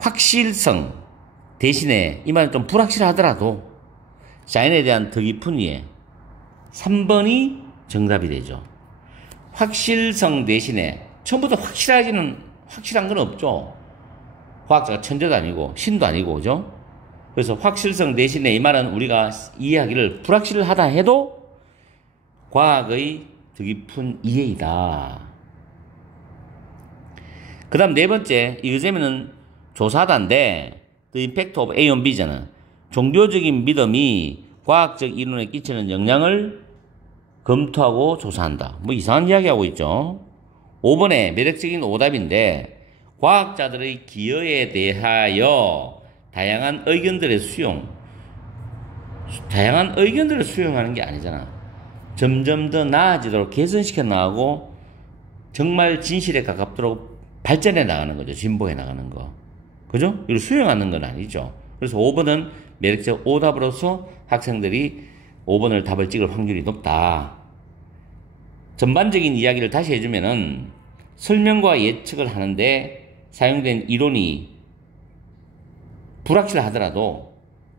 확실성 대신에 이 말은 좀 불확실하더라도 자연에 대한 더 깊은 이해. 3번이 정답이 되죠. 확실성 대신에 처음부터 확실한 건 없죠. 과학자가 천재도 아니고 신도 아니고 그죠? 그래서 확실성 대신에 이 말은 우리가 이해하기를 불확실하다 해도 과학의 더 깊은 이해이다. 그 다음 네 번째, 이 의제면은 조사단데 The Impact of A on B잖아. 종교적인 믿음이 과학적 이론에 끼치는 영향을 검토하고 조사한다. 뭐 이상한 이야기하고 있죠. 5번에 매력적인 오답인데 과학자들의 기여에 대하여 다양한 의견들을 수용하는 게 아니잖아. 점점 더 나아지도록 개선시켜 나가고 정말 진실에 가깝도록 발전해 나가는 거죠. 진보해 나가는 거. 그죠? 이걸 수용하는 건 아니죠. 그래서 5번은 매력적 오답으로서 학생들이 5번을 답을 찍을 확률이 높다. 전반적인 이야기를 다시 해주면은 설명과 예측을 하는데 사용된 이론이 불확실하더라도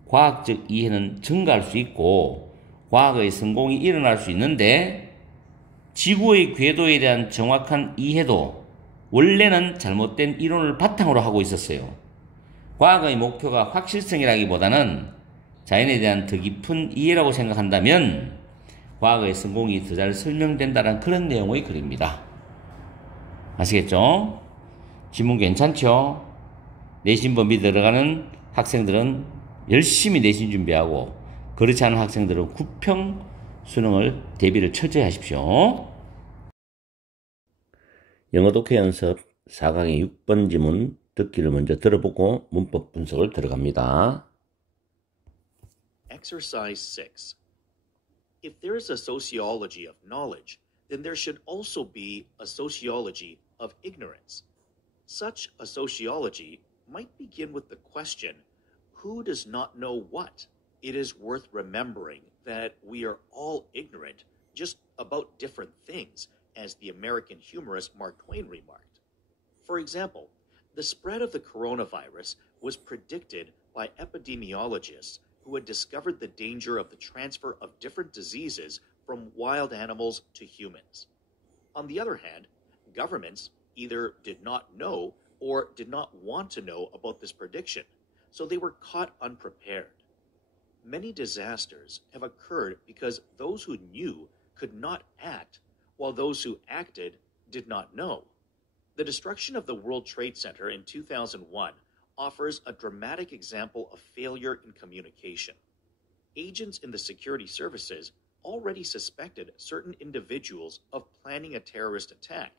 과학적 이해는 증가할 수 있고 과학의 성공이 일어날 수 있는데 지구의 궤도에 대한 정확한 이해도 원래는 잘못된 이론을 바탕으로 하고 있었어요. 과학의 목표가 확실성이라기보다는 자연에 대한 더 깊은 이해라고 생각한다면 과학의 성공이 더 잘 설명된다는 그런 내용의 글입니다. 아시겠죠? 지문 괜찮죠? 내신 범위 들어가는 학생들은 열심히 내신 준비하고 그렇지 않은 학생들은 구평 수능을 대비를 철저히 하십시오. 영어 독해 연습 4강의 6번 지문 듣기를 먼저 들어보고 문법 분석을 들어갑니다. Exercise 6. If there is a sociology of knowledge, then there should also be a sociology of ignorance. Such a sociology might begin with the question, who does not know what? It is worth remembering that we are all ignorant just about different things, as the American humorist Mark Twain remarked. For example, the spread of the coronavirus was predicted by epidemiologists who had discovered the danger of the transfer of different diseases from wild animals to humans. On the other hand, governments either did not know or did not want to know about this prediction, so they were caught unprepared. Many disasters have occurred because those who knew could not act, while those who acted did not know. The destruction of the World Trade Center in 2001 offers a dramatic example of failure in communication. Agents in the security services already suspected certain individuals of planning a terrorist attack,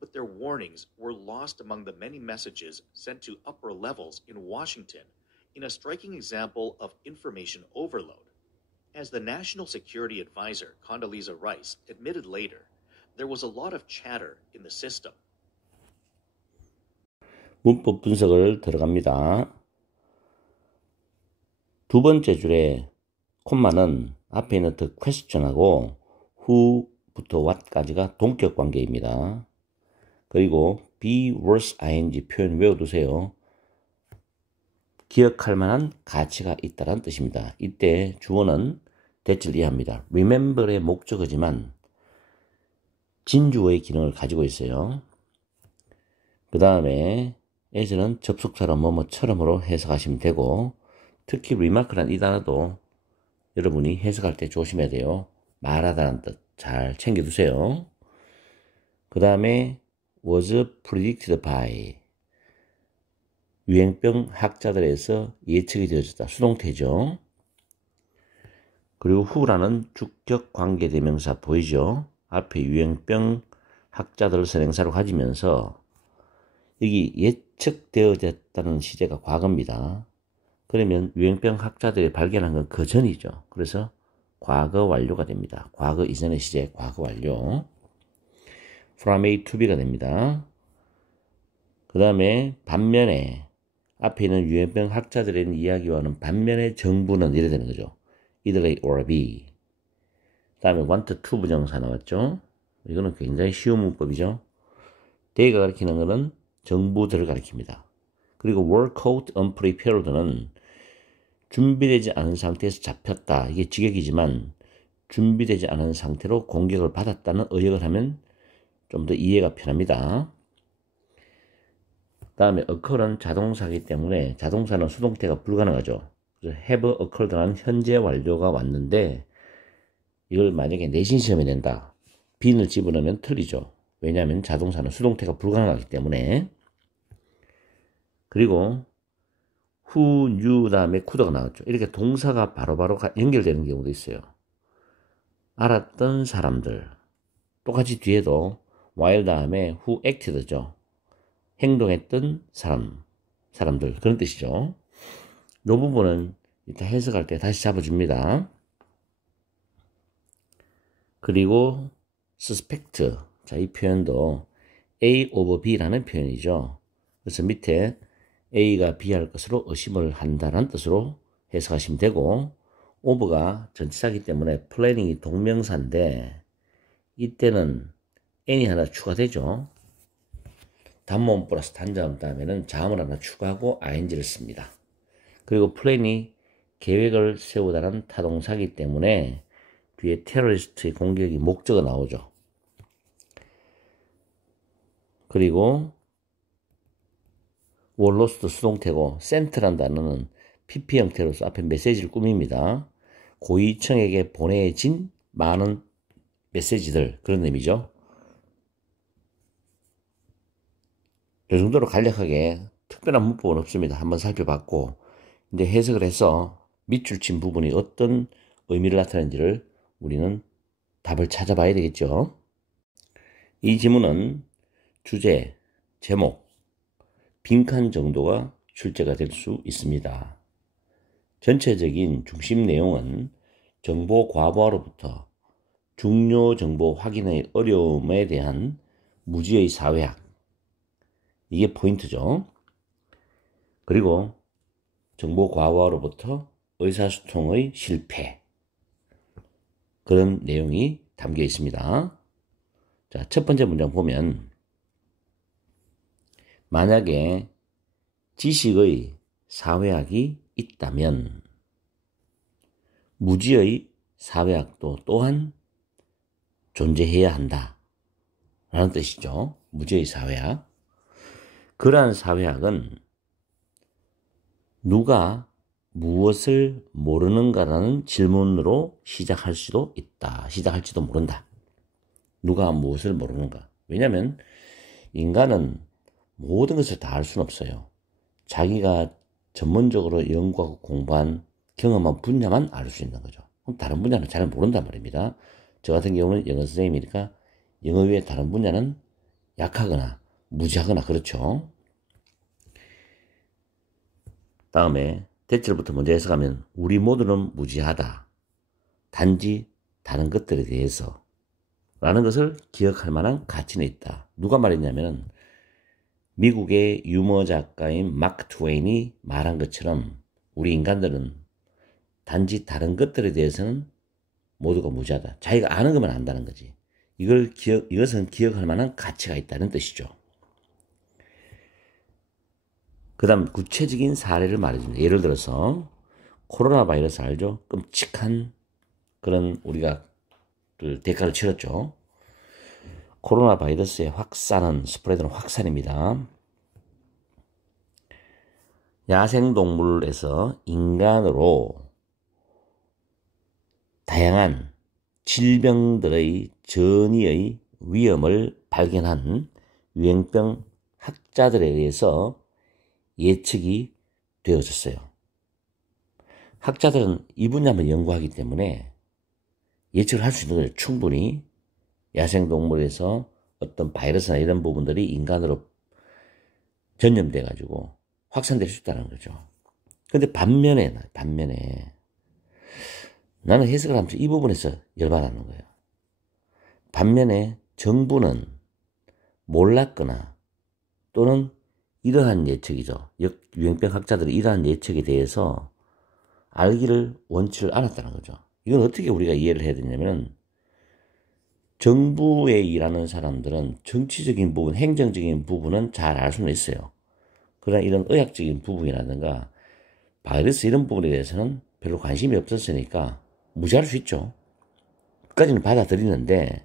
but their warnings were lost among the many messages sent to upper levels in Washington in a striking example of information overload. As the National Security Advisor, Condoleezza Rice, admitted later, there was a lot of chatter in the system. 문법 분석을 들어갑니다. 두 번째 줄에 콤마는 앞에 있는 the question하고 who부터 what까지가 동격 관계입니다. 그리고 be worth ing 표현 외워두세요. 기억할 만한 가치가 있다는 뜻입니다. 이때 주어는 대체를 이해합니다. remember의 목적어지만 진주어의 기능을 가지고 있어요. 그 다음에 as는 접속사로 뭐뭐처럼으로 해석하시면 되고 특히 remark란 이 단어도 여러분이 해석할 때 조심해야 돼요. 말하다는 뜻 잘 챙겨두세요. 그 다음에 was predicted by 유행병 학자들에서 예측이 되어졌다. 수동태죠. 그리고 who라는 주격 관계대명사 보이죠? 앞에 유행병 학자들 선행사로 가지면서 여기 예측되어졌다는 시제가 과거입니다. 그러면 유행병 학자들이 발견한 건 그 전이죠. 그래서 과거 완료가 됩니다. 과거 이전의 시제 과거 완료. from A to B가 됩니다. 그 다음에 반면에 앞에 있는 유행병 학자들의 있는 이야기와는 반면에 정부는 이래 되는 거죠. either A or B. 그 다음에 want to 부정사 나왔죠. 이거는 굉장히 쉬운 문법이죠. they가 가리키는 거는 정부들을 가리킵니다. 그리고 were caught unprepared는 준비되지 않은 상태에서 잡혔다. 이게 직역이지만 준비되지 않은 상태로 공격을 받았다는 의역을 하면 좀 더 이해가 편합니다. 그 다음에 occur은 자동사이기 때문에 자동사는 수동태가 불가능하죠. 그래서 have occurred라는 현재 완료가 왔는데 이걸 만약에 내신 시험에 낸다. bean을 집어넣으면 틀리죠. 왜냐하면 자동사는 수동태가 불가능하기 때문에. 그리고 who knew 다음에 could가 나왔죠. 이렇게 동사가 바로바로 연결되는 경우도 있어요. 알았던 사람들. 똑같이 뒤에도 while 다음에 who acted죠. 행동했던 사람들 그런 뜻이죠. 이 부분은 이따 해석할 때 다시 잡아줍니다. 그리고 suspect. 자, 이 표현도 A over B라는 표현이죠. 그래서 밑에 A가 B 할 것으로 의심을 한다는 뜻으로 해석하시면 되고, over가 전치사이기 때문에 planning이 동명사인데 이때는 n이 하나 추가되죠. 단모음 플러스 단자음 다음에는 자음을 하나 추가하고 ing를 씁니다. 그리고 플랜이 계획을 세우다는 타동사이기 때문에 뒤에 테러리스트의 공격이 목적어 나오죠. 그리고 월로스도 수동태고 센트란 단어는 PP 형태로서 앞에 메시지를 꾸밉니다. 고위층에게 보내진 많은 메시지들 그런 의미죠. 이 정도로 간략하게 특별한 문법은 없습니다. 한번 살펴봤고 이제 해석을 해서 밑줄 친 부분이 어떤 의미를 나타내는지를 우리는 답을 찾아봐야 되겠죠. 이 지문은 주제, 제목, 빈칸 정도가 출제가 될 수 있습니다. 전체적인 중심 내용은 정보 과부하로부터 중요 정보 확인의 어려움에 대한 무지의 사회학, 이게 포인트죠. 그리고 정보 과부하로부터 의사소통의 실패, 그런 내용이 담겨 있습니다. 자, 첫 번째 문장 보면 만약에 지식의 사회학이 있다면 무지의 사회학도 또한 존재해야 한다 라는 뜻이죠. 무지의 사회학. 그러한 사회학은 누가 무엇을 모르는가라는 질문으로 시작할 수도 있다. 시작할지도 모른다. 누가 무엇을 모르는가. 왜냐하면 인간은 모든 것을 다 알 수는 없어요. 자기가 전문적으로 연구하고 공부한 경험한 분야만 알 수 있는 거죠. 그럼 다른 분야는 잘 모른단 말입니다. 저 같은 경우는 영어 선생님이니까 영어 외에 다른 분야는 약하거나 무지하거나 그렇죠. 다음에 대절부터 먼저 해석하면 우리 모두는 무지하다. 단지 다른 것들에 대해서 라는 것을 기억할 만한 가치는 있다. 누가 말했냐면 미국의 유머 작가인 마크 트웨인이 말한 것처럼 우리 인간들은 단지 다른 것들에 대해서는 모두가 무지하다. 자기가 아는 것만 안다는 거지. 이것은 기억할 만한 가치가 있다는 뜻이죠. 그 다음 구체적인 사례를 말해줍니다. 예를 들어서 코로나 바이러스 알죠? 끔찍한 그런 우리가 대가를 치렀죠. 코로나 바이러스의 확산은 스프레드는 확산입니다. 야생동물에서 인간으로 다양한 질병들의 전이의 위험을 발견한 유행병 학자들에 의해서 예측이 되어졌어요. 학자들은 이 분야만 연구하기 때문에 예측을 할 수 있는 거예요. 충분히 야생동물에서 어떤 바이러스나 이런 부분들이 인간으로 전염돼 가지고 확산될 수 있다는 거죠. 근데 반면에 나는 해석을 하면서 이 부분에서 열받았는 거예요. 반면에 정부는 몰랐거나 또는 이러한 예측이죠. 유행병 학자들이 이러한 예측에 대해서 알기를 원치를 않았다는 거죠. 이건 어떻게 우리가 이해를 해야 되냐면 정부에 일하는 사람들은 정치적인 부분, 행정적인 부분은 잘 알 수는 있어요. 그러나 이런 의학적인 부분이라든가 바이러스 이런 부분에 대해서는 별로 관심이 없었으니까 무시할 수 있죠. 끝까지는 받아들이는데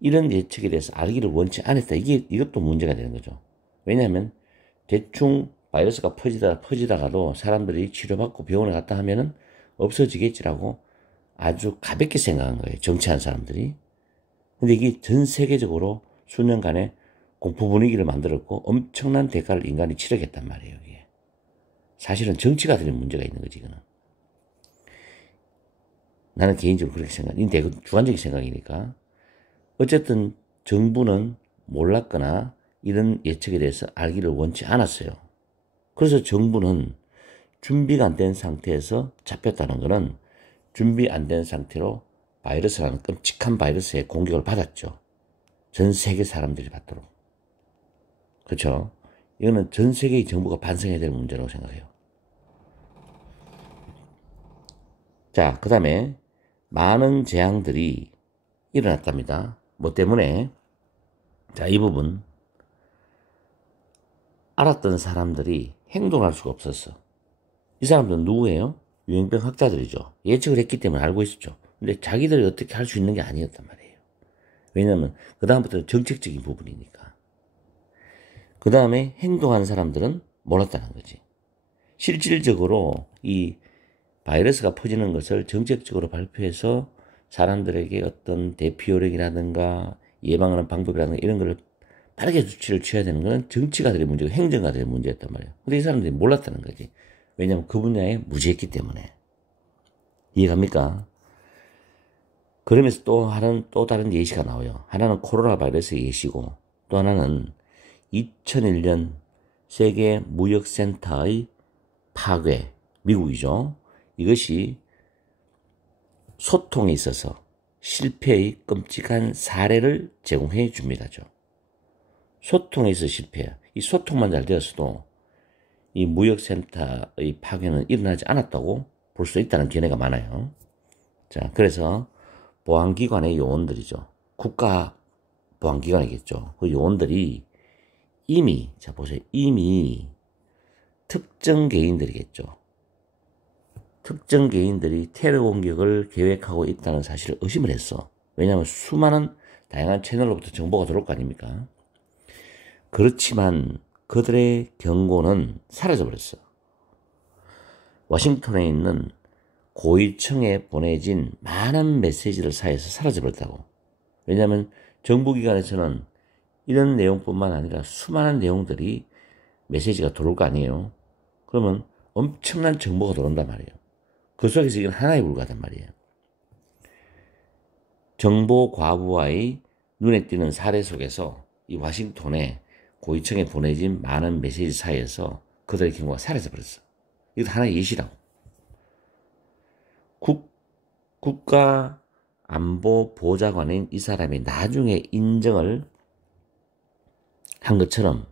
이런 예측에 대해서 알기를 원치 않았다. 이것도 문제가 되는 거죠. 왜냐하면 대충 바이러스가 퍼지다가도 사람들이 치료받고 병원에 갔다 하면은 없어지겠지라고 아주 가볍게 생각한 거예요. 정치한 사람들이. 근데 이게 전 세계적으로 수년간의 공포 분위기를 만들었고 엄청난 대가를 인간이 치르겠단 말이에요. 이게. 사실은 정치가 되는 문제가 있는 거지, 이거는. 나는 개인적으로 그렇게 생각해. 이게 주관적인 생각이니까. 어쨌든 정부는 몰랐거나 이런 예측에 대해서 알기를 원치 않았어요. 그래서 정부는 준비가 안 된 상태에서 잡혔다는 것은 준비 안 된 상태로 바이러스라는 끔찍한 바이러스의 공격을 받았죠. 전 세계 사람들이 받도록. 그렇죠? 이거는 전 세계의 정부가 반성해야 될 문제라고 생각해요. 자, 그 다음에 많은 재앙들이 일어났답니다. 뭐 때문에? 자, 이 부분. 알았던 사람들이 행동할 수가 없었어. 이 사람들은 누구예요? 유행병 학자들이죠. 예측을 했기 때문에 알고 있었죠. 근데 자기들이 어떻게 할 수 있는 게 아니었단 말이에요. 왜냐하면 그 다음부터는 정책적인 부분이니까. 그 다음에 행동한 사람들은 몰랐다는 거지. 실질적으로 이 바이러스가 퍼지는 것을 정책적으로 발표해서 사람들에게 어떤 대피 요령이라든가 예방하는 방법이라든가 이런 걸 빠르게 조치를 취해야 되는 건 정치가들의 문제고 행정가들의 문제였단 말이에요. 근데 이 사람들이 몰랐다는 거지. 왜냐하면 그 분야에 무지했기 때문에. 이해갑니까? 그러면서 또 다른 예시가 나와요. 하나는 코로나 바이러스 예시고 또 하나는 2001년 세계 무역센터의 파괴, 미국이죠. 이것이 소통에 있어서 실패의 끔찍한 사례를 제공해 줍니다. 소통에서 실패야. 이 소통만 잘 되었어도 이 무역센터의 파괴는 일어나지 않았다고 볼 수 있다는 견해가 많아요. 자, 그래서 보안기관의 요원들이죠. 국가 보안기관이겠죠. 그 요원들이 이미, 자 보세요. 이미 특정 개인들이겠죠. 특정 개인들이 테러 공격을 계획하고 있다는 사실을 의심을 했어. 왜냐하면 수많은 다양한 채널로부터 정보가 들어올 거 아닙니까? 그렇지만 그들의 경고는 사라져버렸어. 워싱턴에 있는 고위층에 보내진 많은 메시지를 사이에서 사라져버렸다고. 왜냐하면 정부기관에서는 이런 내용뿐만 아니라 수많은 내용들이 메시지가 들어올 거 아니에요. 그러면 엄청난 정보가 들어온단 말이에요. 그 속에서 이건 하나에 불과하단 말이에요. 정보 과부하의 눈에 띄는 사례 속에서 이 워싱턴에 고위층에 보내진 많은 메시지 사이에서 그들의 경우가 사라져버렸어. 이것도 하나의 예시라고. 국가안보보좌관인 이 사람이 나중에 인정을 한 것처럼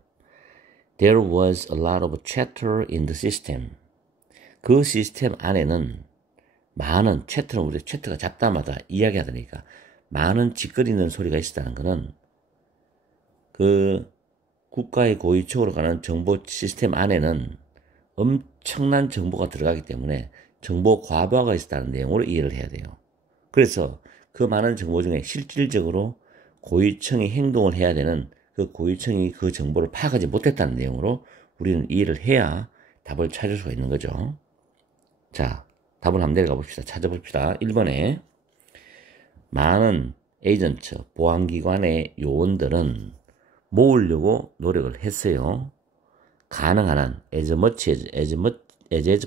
There was a lot of chatter in the system. 그 시스템 안에는 많은, chatt는 우리 chatt가 잡다마다 이야기하다니까 많은 짓거리는 소리가 있었다는 것은 그 국가의 고위층으로 가는 정보 시스템 안에는 엄청난 정보가 들어가기 때문에 정보 과부하가 있었다는 내용으로 이해를 해야 돼요. 그래서 그 많은 정보 중에 실질적으로 고위층이 행동을 해야 되는 그 고위층이 그 정보를 파악하지 못했다는 내용으로 우리는 이해를 해야 답을 찾을 수가 있는 거죠. 자, 답을 한번 내려가 봅시다. 찾아봅시다. 1번에 많은 에이전트, 보안기관의 요원들은 모으려고 노력을 했어요. 가능한 한, as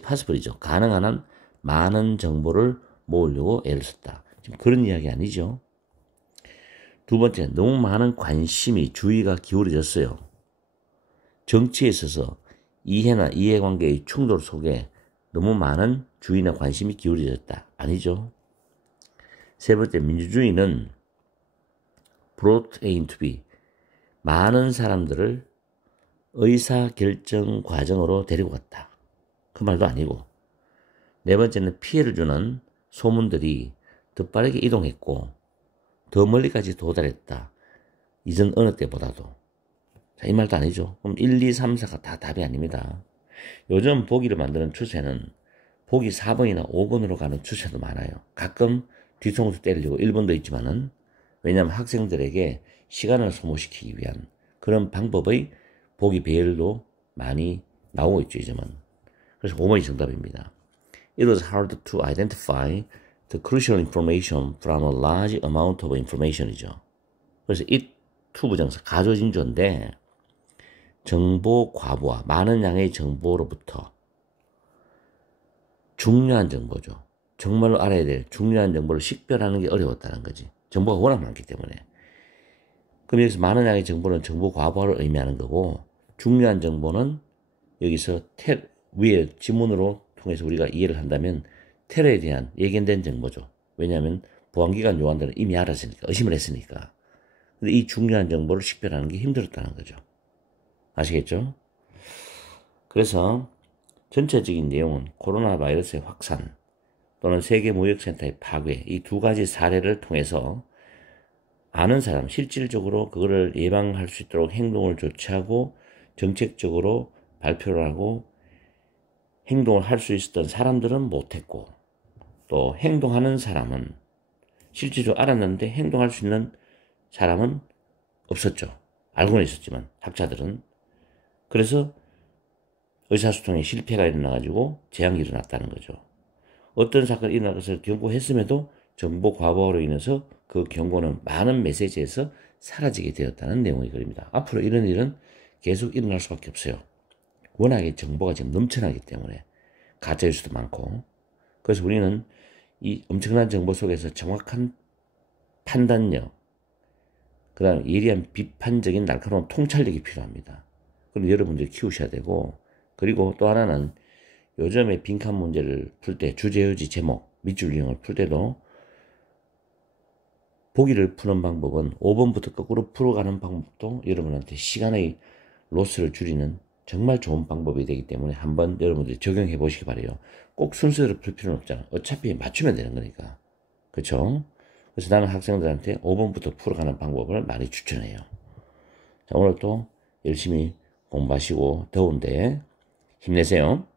possible이죠. 가능한 한 많은 정보를 모으려고 애를 썼다. 지금 그런 이야기 아니죠. 두 번째, 너무 많은 관심이, 주의가 기울어졌어요. 정치에 있어서 이해나 이해관계의 충돌 속에 너무 많은 주의나 관심이 기울어졌다. 아니죠. 세 번째, 민주주의는 brought into be. 많은 사람들을 의사결정 과정으로 데리고 갔다. 그 말도 아니고, 네 번째는 피해를 주는 소문들이 더 빠르게 이동했고 더 멀리까지 도달했다. 이전 어느 때보다도. 자, 이 말도 아니죠. 그럼 1, 2, 3, 4가 다 답이 아닙니다. 요즘 보기를 만드는 추세는 보기 4번이나 5번으로 가는 추세도 많아요. 가끔 뒤통수 때리려고 1번도 있지만은, 왜냐하면 학생들에게 시간을 소모시키기 위한 그런 방법의 보기 배열도 많이 나오고 있죠, 요즘은. 그래서 5번이 정답입니다. It was hard to identify the crucial information from a large amount of information이죠. 그래서 it 투부정사 가조진조인데 정보 과부하, 많은 양의 정보로부터 중요한 정보죠. 정말로 알아야 될 중요한 정보를 식별하는 게 어려웠다는 거지. 정보가 워낙 많기 때문에. 그럼 여기서 많은 양의 정보는 정보 과부하를 의미하는 거고, 중요한 정보는 여기서 위에 지문으로 통해서 우리가 이해를 한다면 테러에 대한 예견된 정보죠. 왜냐하면 보안기관 요원들은 이미 알았으니까, 의심을 했으니까. 근데 이 중요한 정보를 식별하는 게 힘들었다는 거죠. 아시겠죠? 그래서 전체적인 내용은 코로나 바이러스의 확산 또는 세계무역센터의 파괴, 이 두 가지 사례를 통해서 아는 사람, 실질적으로 그거를 예방할 수 있도록 행동을 조치하고 정책적으로 발표를 하고 행동을 할 수 있었던 사람들은 못했고, 또 행동하는 사람은 실질적으로 알았는데 행동할 수 있는 사람은 없었죠. 알고는 있었지만 학자들은. 그래서 의사소통에 실패가 일어나가지고 재앙이 일어났다는 거죠. 어떤 사건이 일어난 것을 경고했음에도 정보 과부하로 인해서 그 경고는 많은 메시지에서 사라지게 되었다는 내용의 글입니다. 앞으로 이런 일은 계속 일어날 수밖에 없어요. 워낙에 정보가 지금 넘쳐나기 때문에 가짜뉴스도 많고. 그래서 우리는 이 엄청난 정보 속에서 정확한 판단력, 그 다음에 예리한 비판적인 날카로운 통찰력이 필요합니다. 그럼 여러분들이 키우셔야 되고, 그리고 또 하나는 요즘에 빈칸 문제를 풀 때 주제의지 제목, 밑줄 유형을 풀 때도 보기를 푸는 방법은 5번부터 거꾸로 풀어가는 방법도 여러분한테 시간의 로스를 줄이는 정말 좋은 방법이 되기 때문에 한번 여러분들이 적용해 보시기 바래요. 꼭 순서대로 풀 필요는 없잖아. 어차피 맞추면 되는 거니까. 그렇죠? 그래서 나는 학생들한테 5번부터 풀어가는 방법을 많이 추천해요. 자, 오늘 또 열심히 공부하시고 더운데 힘내세요.